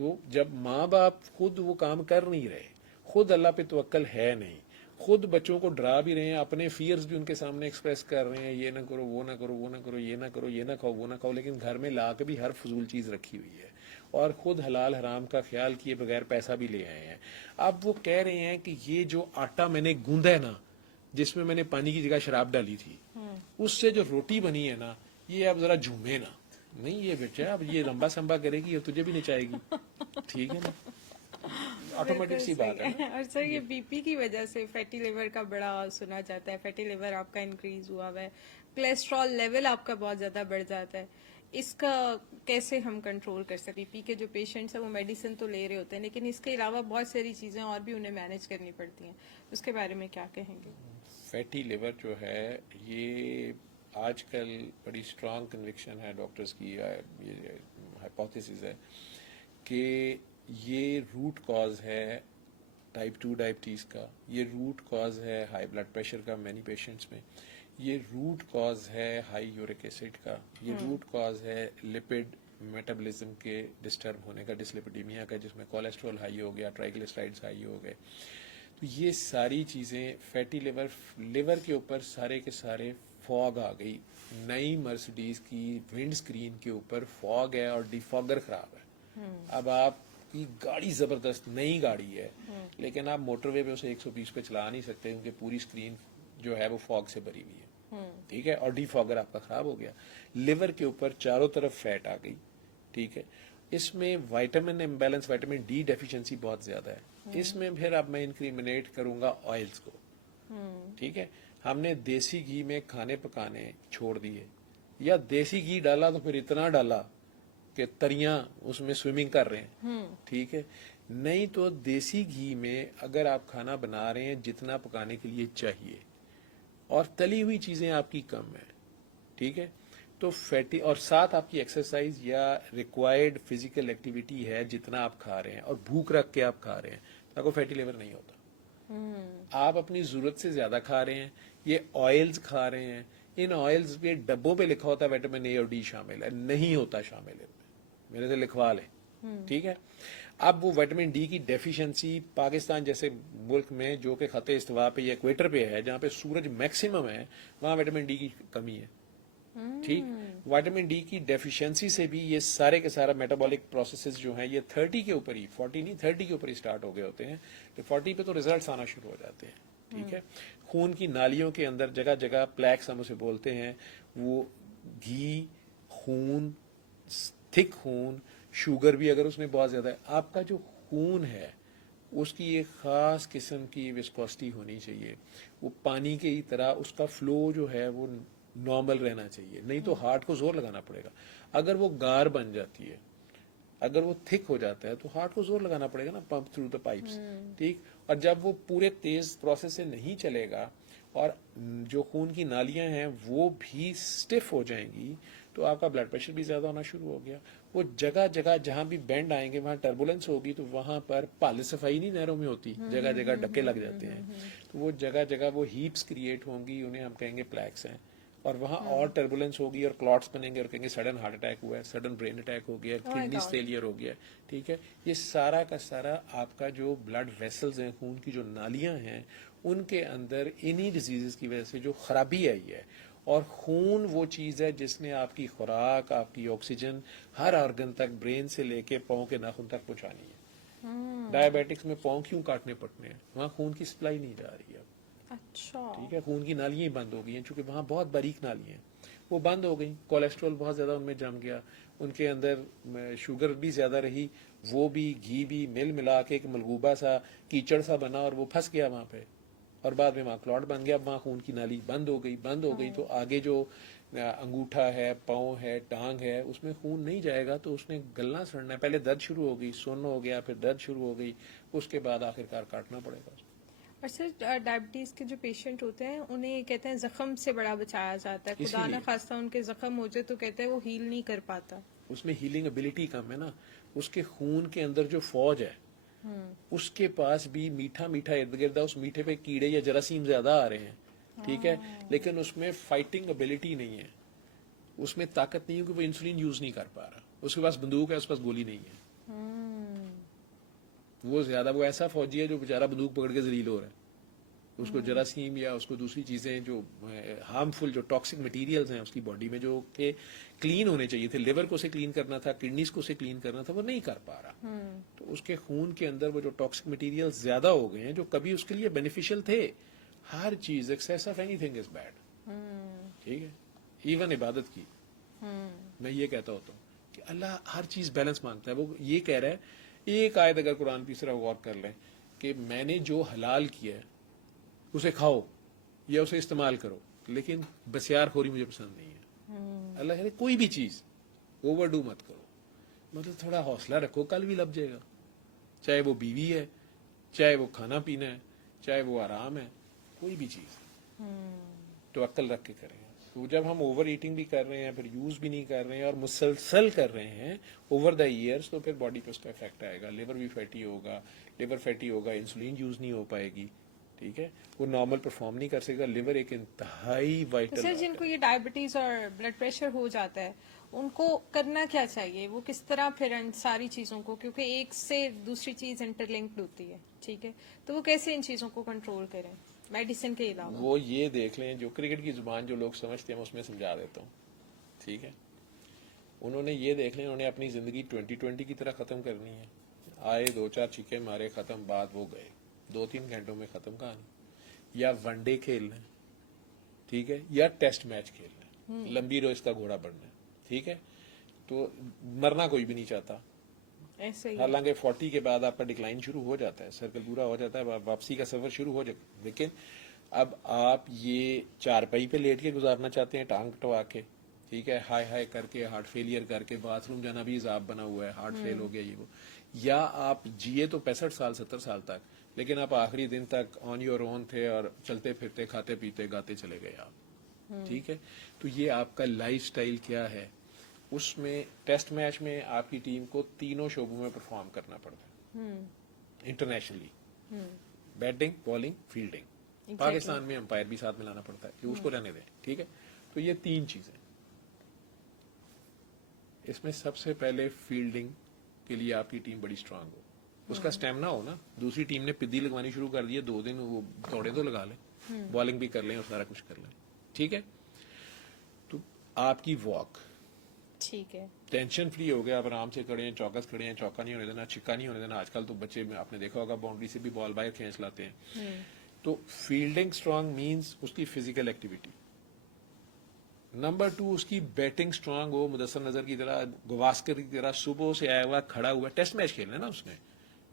تو جب ماں باپ خود وہ کام کر نہیں رہے, خود اللہ پہ توکل ہے نہیں, خود بچوں کو ڈرا بھی رہے ہیں, اپنے فیئرز بھی ان کے سامنے ایکسپریس کر رہے ہیں, یہ نہ کرو, وہ نہ کرو, وہ نہ کرو, یہ نہ کرو, یہ نہ کھاؤ, وہ نہ کھاؤ, لیکن گھر میں لا کے بھی ہر فضول چیز رکھی ہوئی ہے, اور خود حلال حرام کا خیال کیے بغیر پیسہ بھی لے آئے ہیں. اب وہ کہہ رہے ہیں کہ یہ جو آٹا میں نے گوندا ہے نا, جس میں نے پانی کی جگہ شراب ڈالی تھی, اس سے جو روٹی بنی ہے نا, یہ اب ذرا جھومے نا. نہیں یہ بیٹا اب یہ لمبا سمبا کرے گی اور تجھے بھی نچائے گی. ٹھیک ہے نا, آٹومیٹک سی بات ہے نا. اور سر یہ بی پی کی وجہ سے فیٹی لیور کا بڑا سنا جاتا ہے, فیٹی لیور آپ کا انکریز ہوا ہوا ہے, کولیسٹرول لیول آپ کا بہت زیادہ بڑھ جاتا ہے, اس کا کیسے ہم کنٹرول کر سکیں؟ بی پی کے جو پیشنٹس ہیں وہ میڈیسن تو لے رہے ہوتے ہیں لیکن اس کے علاوہ بہت ساری چیزیں اور بھی انہیں مینیج کرنی پڑتی ہیں, اس کے بارے میں کیا کہیں گے؟ فیٹی لیور جو ہے یہ آج کل بڑی اسٹرانگ کنوکشن ہے ڈاکٹرز کی, یہ ہائپوتھیسز ہے کہ یہ روٹ کاز ہے ٹائپ 2 ڈائبٹیز کا, یہ روٹ کاز ہے ہائی بلڈ پریشر کا مینی پیشنٹس میں, یہ روٹ کاز ہے ہائی یورک ایسڈ کا, یہ روٹ کاز ہے لپڈ میٹابولزم کے ڈسٹرب ہونے کا, ڈسلپیڈیمیا کا, جس میں کولیسٹرول ہائی ہو گیا, ٹرائیگلیسرائڈز ہائی ہو گئے. تو یہ ساری چیزیں فیٹی لیور کے اوپر سارے کے سارے فوگ آ گئی. نئی مرسڈیز کی ونڈ سکرین کے اوپر فوگ ہے اور ڈیفاگر خراب ہے. اب آپ کی گاڑی زبردست نئی گاڑی ہے لیکن آپ موٹر وے پہ اسے 120 پہ چلا نہیں سکتے کیونکہ پوری سکرین جو ہے وہ فوگ سے بھری ہوئی ہے. ٹھیک ہے, اور ڈیفاگر آپ کا خراب ہو گیا. لیور کے اوپر چاروں طرف فیٹ آ گئی. ٹھیک ہے, اس میں vitamin imbalance, vitamin D deficiency بہت زیادہ ہے. اس میں پھر اب میں انکریمنیٹ کروں گا آئلز کو. ٹھیک ہے, ہم نے دیسی گھی میں کھانے پکانے چھوڑ دیے, یا دیسی گھی ڈالا تو پھر اتنا ڈالا کہ تریاں اس میں سوئمنگ کر رہے ہیں. ٹھیک ہے, نہیں تو دیسی گھی میں اگر آپ کھانا بنا رہے ہیں جتنا پکانے کے لیے چاہیے اور تلی ہوئی چیزیں آپ کی کم ہیں, ٹھیک ہے, تو فیٹی, اور ساتھ آپ کی ایکسرسائز یا ریکوائرڈ فزیکل ایکٹیویٹی ہے جتنا آپ کھا رہے ہیں اور بھوک رکھ کے آپ کھا رہے ہیں, تو آپ کو فیٹی لیور نہیں ہوتا. آپ اپنی ضرورت سے زیادہ کھا رہے ہیں, یہ آئلز کھا رہے ہیں, ان آئلز پہ ڈبوں پہ لکھا ہوتا ہے ویٹامن اے اور ڈی شامل ہے, نہیں ہوتا شامل ہے, میرے سے لکھوا لیں. ٹھیک ہے, اب وہ ویٹامن ڈی کی ڈیفیشنسی پاکستان جیسے ملک میں جو کہ خط استوا پہ یا ایکویٹر پہ ہے, جہاں پہ سورج میکسیمم ہے, وہاں ویٹامن ڈی کی کمی ہے. ٹھیک, وائٹامن ڈی کی ڈیفیشنسی سے بھی یہ سارے کے سارا میٹابولک پروسیسز جو ہیں یہ 30 کے اوپر ہی, 40 نہیں 30 کے اوپر ہی سٹارٹ ہو گئے ہوتے ہیں, تو 40 پہ تو ریزلٹس آنا شروع ہو جاتے ہیں. ٹھیک ہے, خون کی نالیوں کے اندر جگہ جگہ پلیکس ہم اسے بولتے ہیں, وہ گھی, خون, تھک خون, شوگر بھی اگر اس میں بہت زیادہ ہے, آپ کا جو خون ہے اس کی ایک خاص قسم کی وسکوسٹی ہونی چاہیے. وہ پانی کی طرح اس کا فلو جو ہے وہ نارمل رہنا چاہیے, نہیں تو ہارٹ کو زور لگانا پڑے گا. اگر وہ گار بن جاتی ہے, اگر وہ تھک ہو جاتا ہے تو ہارٹ کو زور لگانا پڑے گا نا, پمپ تھرو دا پائپس. ٹھیک, اور جب وہ پورے تیز پروسیس سے نہیں چلے گا اور جو خون کی نالیاں ہیں وہ بھی سٹف ہو جائیں گی, تو آپ کا بلڈ پریشر بھی زیادہ ہونا شروع ہو گیا. وہ جگہ جگہ جہاں بھی بینڈ آئیں گے وہاں ٹربولنس ہوگی, تو وہاں پر پال صفائی نہیں نہروں میں ہوتی, جگہ جگہ ڈکے لگ جاتے ہیں, تو وہ جگہ جگہ وہ ہیپس کریٹ ہوں گی, انہیں ہم کہیں گے پلیکس ہیں, اور وہاں اور ٹربولنس ہوگی اور کلاٹس بنیں گے اور کہیں گے سڈن ہارٹ اٹیک ہوا ہے, سڈن برین اٹیک ہو گیا, کڈنیز فیلئر ہو گیا. ٹھیک ہے, یہ سارا کا سارا آپ کا جو بلڈ ویسلز ہیں, خون کی جو نالیاں ہیں, ان کے اندر انہی ڈیزیزز کی وجہ سے جو خرابی آئی ہے. اور خون وہ چیز ہے جس نے آپ کی خوراک, آپ کی آکسیجن ہر آرگن تک, برین سے لے کے پاؤں کے ناخن تک پہنچانی ہے. ڈائبیٹکس میں پاؤں کیوں کاٹنے پڑتے ہیں, وہاں خون کی سپلائی نہیں جا رہی ہے. اچھا, ٹھیک ہے, خون کی نالیاں بند ہو گئی ہیں, چونکہ وہاں بہت باریک نالیاں ہیں, وہ بند ہو گئی. کولیسٹرول بہت زیادہ ان میں جم گیا, ان کے اندر شوگر بھی زیادہ رہی, وہ بھی گھی بھی مل ملا کے ایک ملغوبہ سا کیچڑ سا بنا اور وہ پھنس گیا وہاں پہ, اور بعد میں وہاں کلاٹ بن گیا. وہاں خون کی نالی بند ہو گئی تو آگے جو انگوٹھا ہے, پاؤں ہے, ٹانگ ہے, اس میں خون نہیں جائے گا تو اس نے گلنا سڑنا ہے. پہلے درد شروع ہو گئی, سن ہو گیا, پھر درد شروع ہو گئی, اس کے بعد آخرکار کاٹنا پڑے گا. اور سر ڈائبٹیز کے جو پیشنٹ ہوتے ہیں انہیں کہتے ہیں زخم سے بڑا بچایا جاتا ہے, خدا نہ خواستہ ان کے زخم ہو جائے تو کہتے ہیں وہ ہیل نہیں کر پاتا. اس میں ہیلنگ ابیلٹی کم ہے نا, اس کے خون کے اندر جو فوج ہے اس کے پاس بھی میٹھا میٹھا ارد گرد ہے, اس میٹھے پہ کیڑے یا جراثیم زیادہ آ رہے ہیں. ٹھیک ہے, لیکن اس میں فائٹنگ ابیلٹی نہیں ہے, اس میں طاقت نہیں ہے کہ وہ انسولین یوز نہیں کر پا رہا. اس کے پاس بندوق ہے, اس کے پاس گولی نہیں ہے. وہ زیادہ وہ ایسا فوجی ہے جو بیچارہ بندوق پکڑ کے ذلیل ہو رہا ہے. اس کو جراثیم یا اس کو دوسری چیزیں جو ہارمفل جو ٹاکسک مٹیریلز ہیں اس کی باڈی میں جو کہ کلین ہونے چاہیے تھے, لیور کو اسے کلین کرنا تھا, کڈنیز کو اسے کلین کرنا تھا, وہ نہیں کر پا رہا. تو اس کے خون کے اندر وہ جو ٹاکسک مٹیریل زیادہ ہو گئے ہیں جو کبھی اس کے لیے بینیفیشل تھے. ہر چیز access of any thing is bad. ٹھیک ہے, ایون عبادت کی میں یہ کہتا ہوتا ہوں کہ اللہ ہر چیز بیلنس مانگتا ہے. وہ یہ کہہ رہا ہے, ایک آیت اگر قرآن کی طرح غور کر لیں کہ میں نے جو حلال کیا ہے اسے کھاؤ یا اسے استعمال کرو, لیکن بسیار خوری مجھے پسند نہیں ہے. اللہ کہتے کوئی بھی چیز اوور ڈو مت کرو, مطلب تھوڑا حوصلہ رکھو, کل بھی لب جائے گا. چاہے وہ بیوی ہے, چاہے وہ کھانا پینا ہے, چاہے وہ آرام ہے, کوئی بھی چیز تو عقل رکھ کے کریں. تو جب ہم اوور ایٹنگ بھی کر رہے ہیں, پھر یوز بھی نہیں کر رہے ہیں اور مسلسل کر رہے ہیں اوور دا ایئرس, تو پھر باڈی پہ اس کا افیکٹ آئے گا. لیور بھی فیٹی ہوگا, لیور فیٹی ہوگا, انسولین یوز نہیں ہو پائے گی. ٹھیک ہے, وہ نارمل پرفارم نہیں کر سکے گا. لیور ایک انتہائی تو وائٹل سر جن کو یہ ڈائبٹیز اور بلڈ پریشر ہو جاتا ہے ان کو کرنا کیا چاہیے, وہ کس طرح پھر ان ساری چیزوں کو, کیونکہ ایک سے دوسری چیز انٹر لنکڈ ہوتی ہے, ٹھیک ہے, تو وہ کیسے ان چیزوں کو کنٹرول کریں میڈیسن کے علاوہ؟ وہ یہ دیکھ لیں, جو کرکٹ کی زبان جو لوگ سمجھتے ہیں میں اس میں سمجھا دیتا ہوں. ٹھیک ہے, انہوں نے یہ دیکھ لیں, انہوں نے اپنی زندگی 2020 کی طرح ختم کرنی ہے. آئے 2-4 چھکے مارے, ختم, بعد وہ گئے 2-3 گھنٹوں میں ختم کہانی. یا ون ڈے کھیلنا ہے, ٹھیک ہے, یا ٹیسٹ میچ کھیلنا ہے, لمبی روز کا گھوڑا بڑھنا ہے. ٹھیک ہے, تو مرنا کوئی بھی نہیں چاہتا. ایسے ہی حالانکہ 40 کے بعد آپ کا ڈکلائن شروع ہو جاتا ہے, سرکل پورا ہو جاتا ہے, واپسی کا سفر شروع ہو جاتا ہے. لیکن اب آپ یہ چارپائی پہ لیٹ کے گزارنا چاہتے ہیں, ٹانگ کٹوا کے, ٹھیک ہے, ہائے ہائے کر کے, ہارٹ فیلئر کر کے, باتھ روم جانا بھی عذاب بنا ہوا ہے, ہارٹ فیل ہو گیا یہ وہ, یا آپ جیے تو 65 سال 70 سال تک, لیکن آپ آخری دن تک آن یور اون تھے اور چلتے پھرتے, کھاتے پیتے, گاتے چلے گئے آپ. ٹھیک ہے, تو یہ آپ کا لائف سٹائل کیا ہے. اس میں ٹیسٹ میچ میں آپ کی ٹیم کو تینوں شعبوں میں پرفارم کرنا پڑتا ہے internationally, batting, bowling, fielding. Pakistan میں امپائر بھی ساتھ ملانا پڑتا ہے کہ اس کو رہنے دیں. ٹھیک ہے, تو یہ 3 چیزیں. اس میں سب سے پہلے فیلڈنگ کے لیے آپ کی ٹیم بڑی اسٹرانگ ہو, اس کا اسٹیمنا ہو نا. دوسری ٹیم نے پدی لگوانی شروع کر دی ہے, 2 دن وہ دوڑے تو لگا لیں, بالنگ بھی کر لیں اور سارا کچھ کر لیں. ٹھیک ہے, تو آپ کی واک, ٹھیک ہے, ٹینشن فری ہو گیا, آپ آرام سے کھڑے ہیں, چوکس کھڑے ہیں, چوکا نہیں ہونے دینا, چھکا نہیں ہونے دینا. آج کل تو بچے میں آپ نے دیکھا ہوگا باؤنڈری سے بھی بال باہر کھینچ لاتے ہیں. تو فیلڈنگ اسٹرانگ مینس اس کی فزیکل ایکٹیویٹی. نمبر 2, اس کی بیٹنگ اسٹرانگ ہو, مدثر نظر کی طرح, گواسکر کی طرح صبح سے آیا ہوا کھڑا ہوا. ٹیسٹ میچ کھیلنا ہے نا اس نے,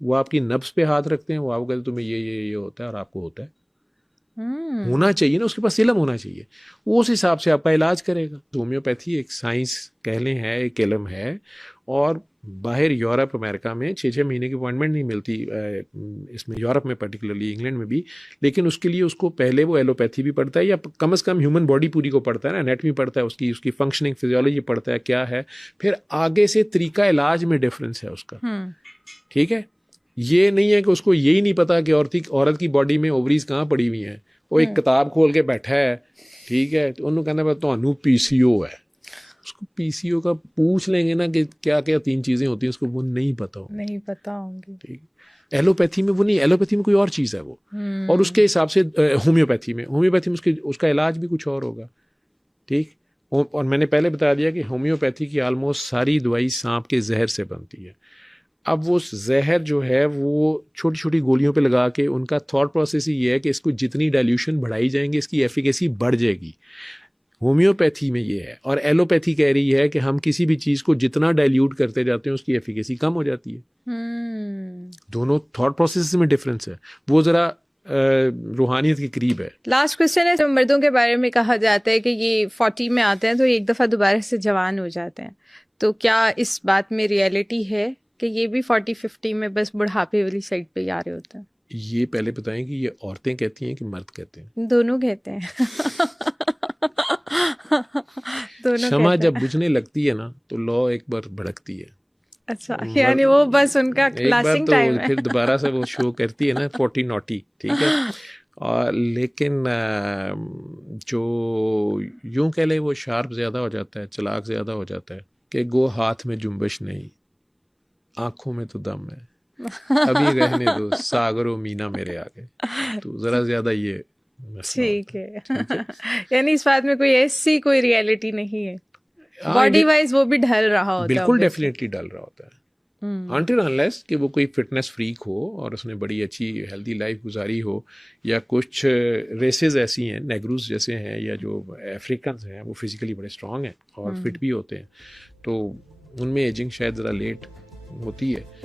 وہ آپ کی نبض پہ ہاتھ رکھتے ہیں, وہ آپ کو کہتے ہیں تمہیں یہ ہوتا ہے اور آپ کو ہوتا ہے. ہونا چاہیے نا, اس کے پاس علم ہونا چاہیے, وہ اس حساب سے آپ کا علاج کرے گا. ہومیوپیتھی ایک سائنس کہہ لیں ہے, ایک علم ہے, اور باہر یورپ امریکہ میں 6 مہینے کی اپوائنٹمنٹ نہیں ملتی, اس میں یورپ میں پرٹیکولرلی, انگلینڈ میں بھی, لیکن اس کے لیے اس کو پہلے وہ ایلوپیتھی بھی پڑھتا ہے, یا کم از کم ہیومن باڈی پوری کو پڑھتا ہے نا, انیٹمی پڑھتا ہے, اس کی فنکشننگ فزیولوجی پڑھتا ہے کیا ہے, پھر آگے سے طریقہ علاج میں ڈفرینس ہے اس کا. ٹھیک ہے, یہ نہیں ہے کہ اس کو یہی نہیں پتا کہ عورت کی باڈی میں اووریز کہاں پڑی ہوئی ہیں, وہ ایک کتاب کھول کے بیٹھا ہے, ٹھیک ہے, تو انہوں کہنا تمہیں پی سی او ہے, اس کو پی سی او کا پوچھ لیں گے نا کہ کیا کیا 3 چیزیں ہوتی ہیں, اس کو وہ نہیں پتا ہوں گی. ٹھیک, ایلوپیتھی میں وہ نہیں, ایلوپیتھی میں کوئی اور چیز ہے وہ, اور اس کے حساب سے ہومیوپیتھی میں اس کا علاج بھی کچھ اور ہوگا. ٹھیک, اور میں نے پہلے بتا دیا کہ ہومیوپیتھی کی آلموسٹ ساری دوائی سانپ کے زہر سے بنتی ہے. اب وہ زہر جو ہے وہ چھوٹی چھوٹی گولیوں پہ لگا کے, ان کا تھاٹ پروسیس ہی یہ ہے کہ اس کو جتنی ڈائلیوشن بڑھائی جائیں گے اس کی ایفیکیسی بڑھ جائے گی. ہومیوپیتھی میں یہ ہے, اور ایلوپیتھی کہہ رہی ہے کہ ہم کسی بھی چیز کو جتنا ڈائلیوٹ کرتے جاتے ہیں اس کی ایفیکیسی کم ہو جاتی ہے. دونوں تھاٹ پروسیس میں ڈفرینس ہے, وہ ذرا روحانیت کے قریب ہے. لاسٹ کوشچن ہے, مردوں کے بارے میں کہا جاتا ہے کہ یہ 40 میں آتے ہیں تو ایک دفعہ دوبارہ سے جوان ہو جاتے ہیں, تو کیا اس بات میں ریئلٹی ہے کہ یہ بھی 40-50 میں بس بڑھاپے والی سائڈ پہ ہی آ رہے ہوتے ہیں؟ یہ پہلے بتائیں کہ یہ عورتیں کہتی ہیں کہ مرد کہتے ہیں؟ دونوں کہتے ہیں. شمع جب بجھنے لگتی ہے نا تو لو ایک بار بھڑکتی ہے. اچھا, یعنی وہ بس ان کا لاسٹنگ ٹائم ہے, پھر دوبارہ سے وہ شو کرتی ہے نا 40 نوٹی, ٹھیک ہے. لیکن جو یوں کہہ لے وہ شارپ زیادہ ہو جاتا ہے, چلاک زیادہ ہو جاتا ہے, کہ گو ہاتھ میں جنبش نہیں, آنکھوں میں تو دم ہے, ابھی رہنے دو ساگر و مینا میرے آگے, تو ذرا زیادہ یہ. ٹھیک ہے, یعنی اس بات میں کوئی ایسی کوئی ریئلٹی نہیں ہے, باڈی وائز وہ بھی ڈھل رہا ہوتا ہے. بالکل ڈیفینیٹلی ڈل رہا ہوتا ہے, انٹل انلیس کہ وہ کوئی فٹنس فریک ہو اور اس نے بڑی اچھی ہیلدی لائف گزاری ہو, یا کچھ ریسز ایسی ہیں, نیگروز جیسے ہیں, یا جو افریقنز ہیں وہ فزیکلی بڑے اسٹرانگ ہیں اور فٹ بھی ہوتے ہیں, تو ان میں ایجنگ شاید ذرا لیٹ ہوتی ہے.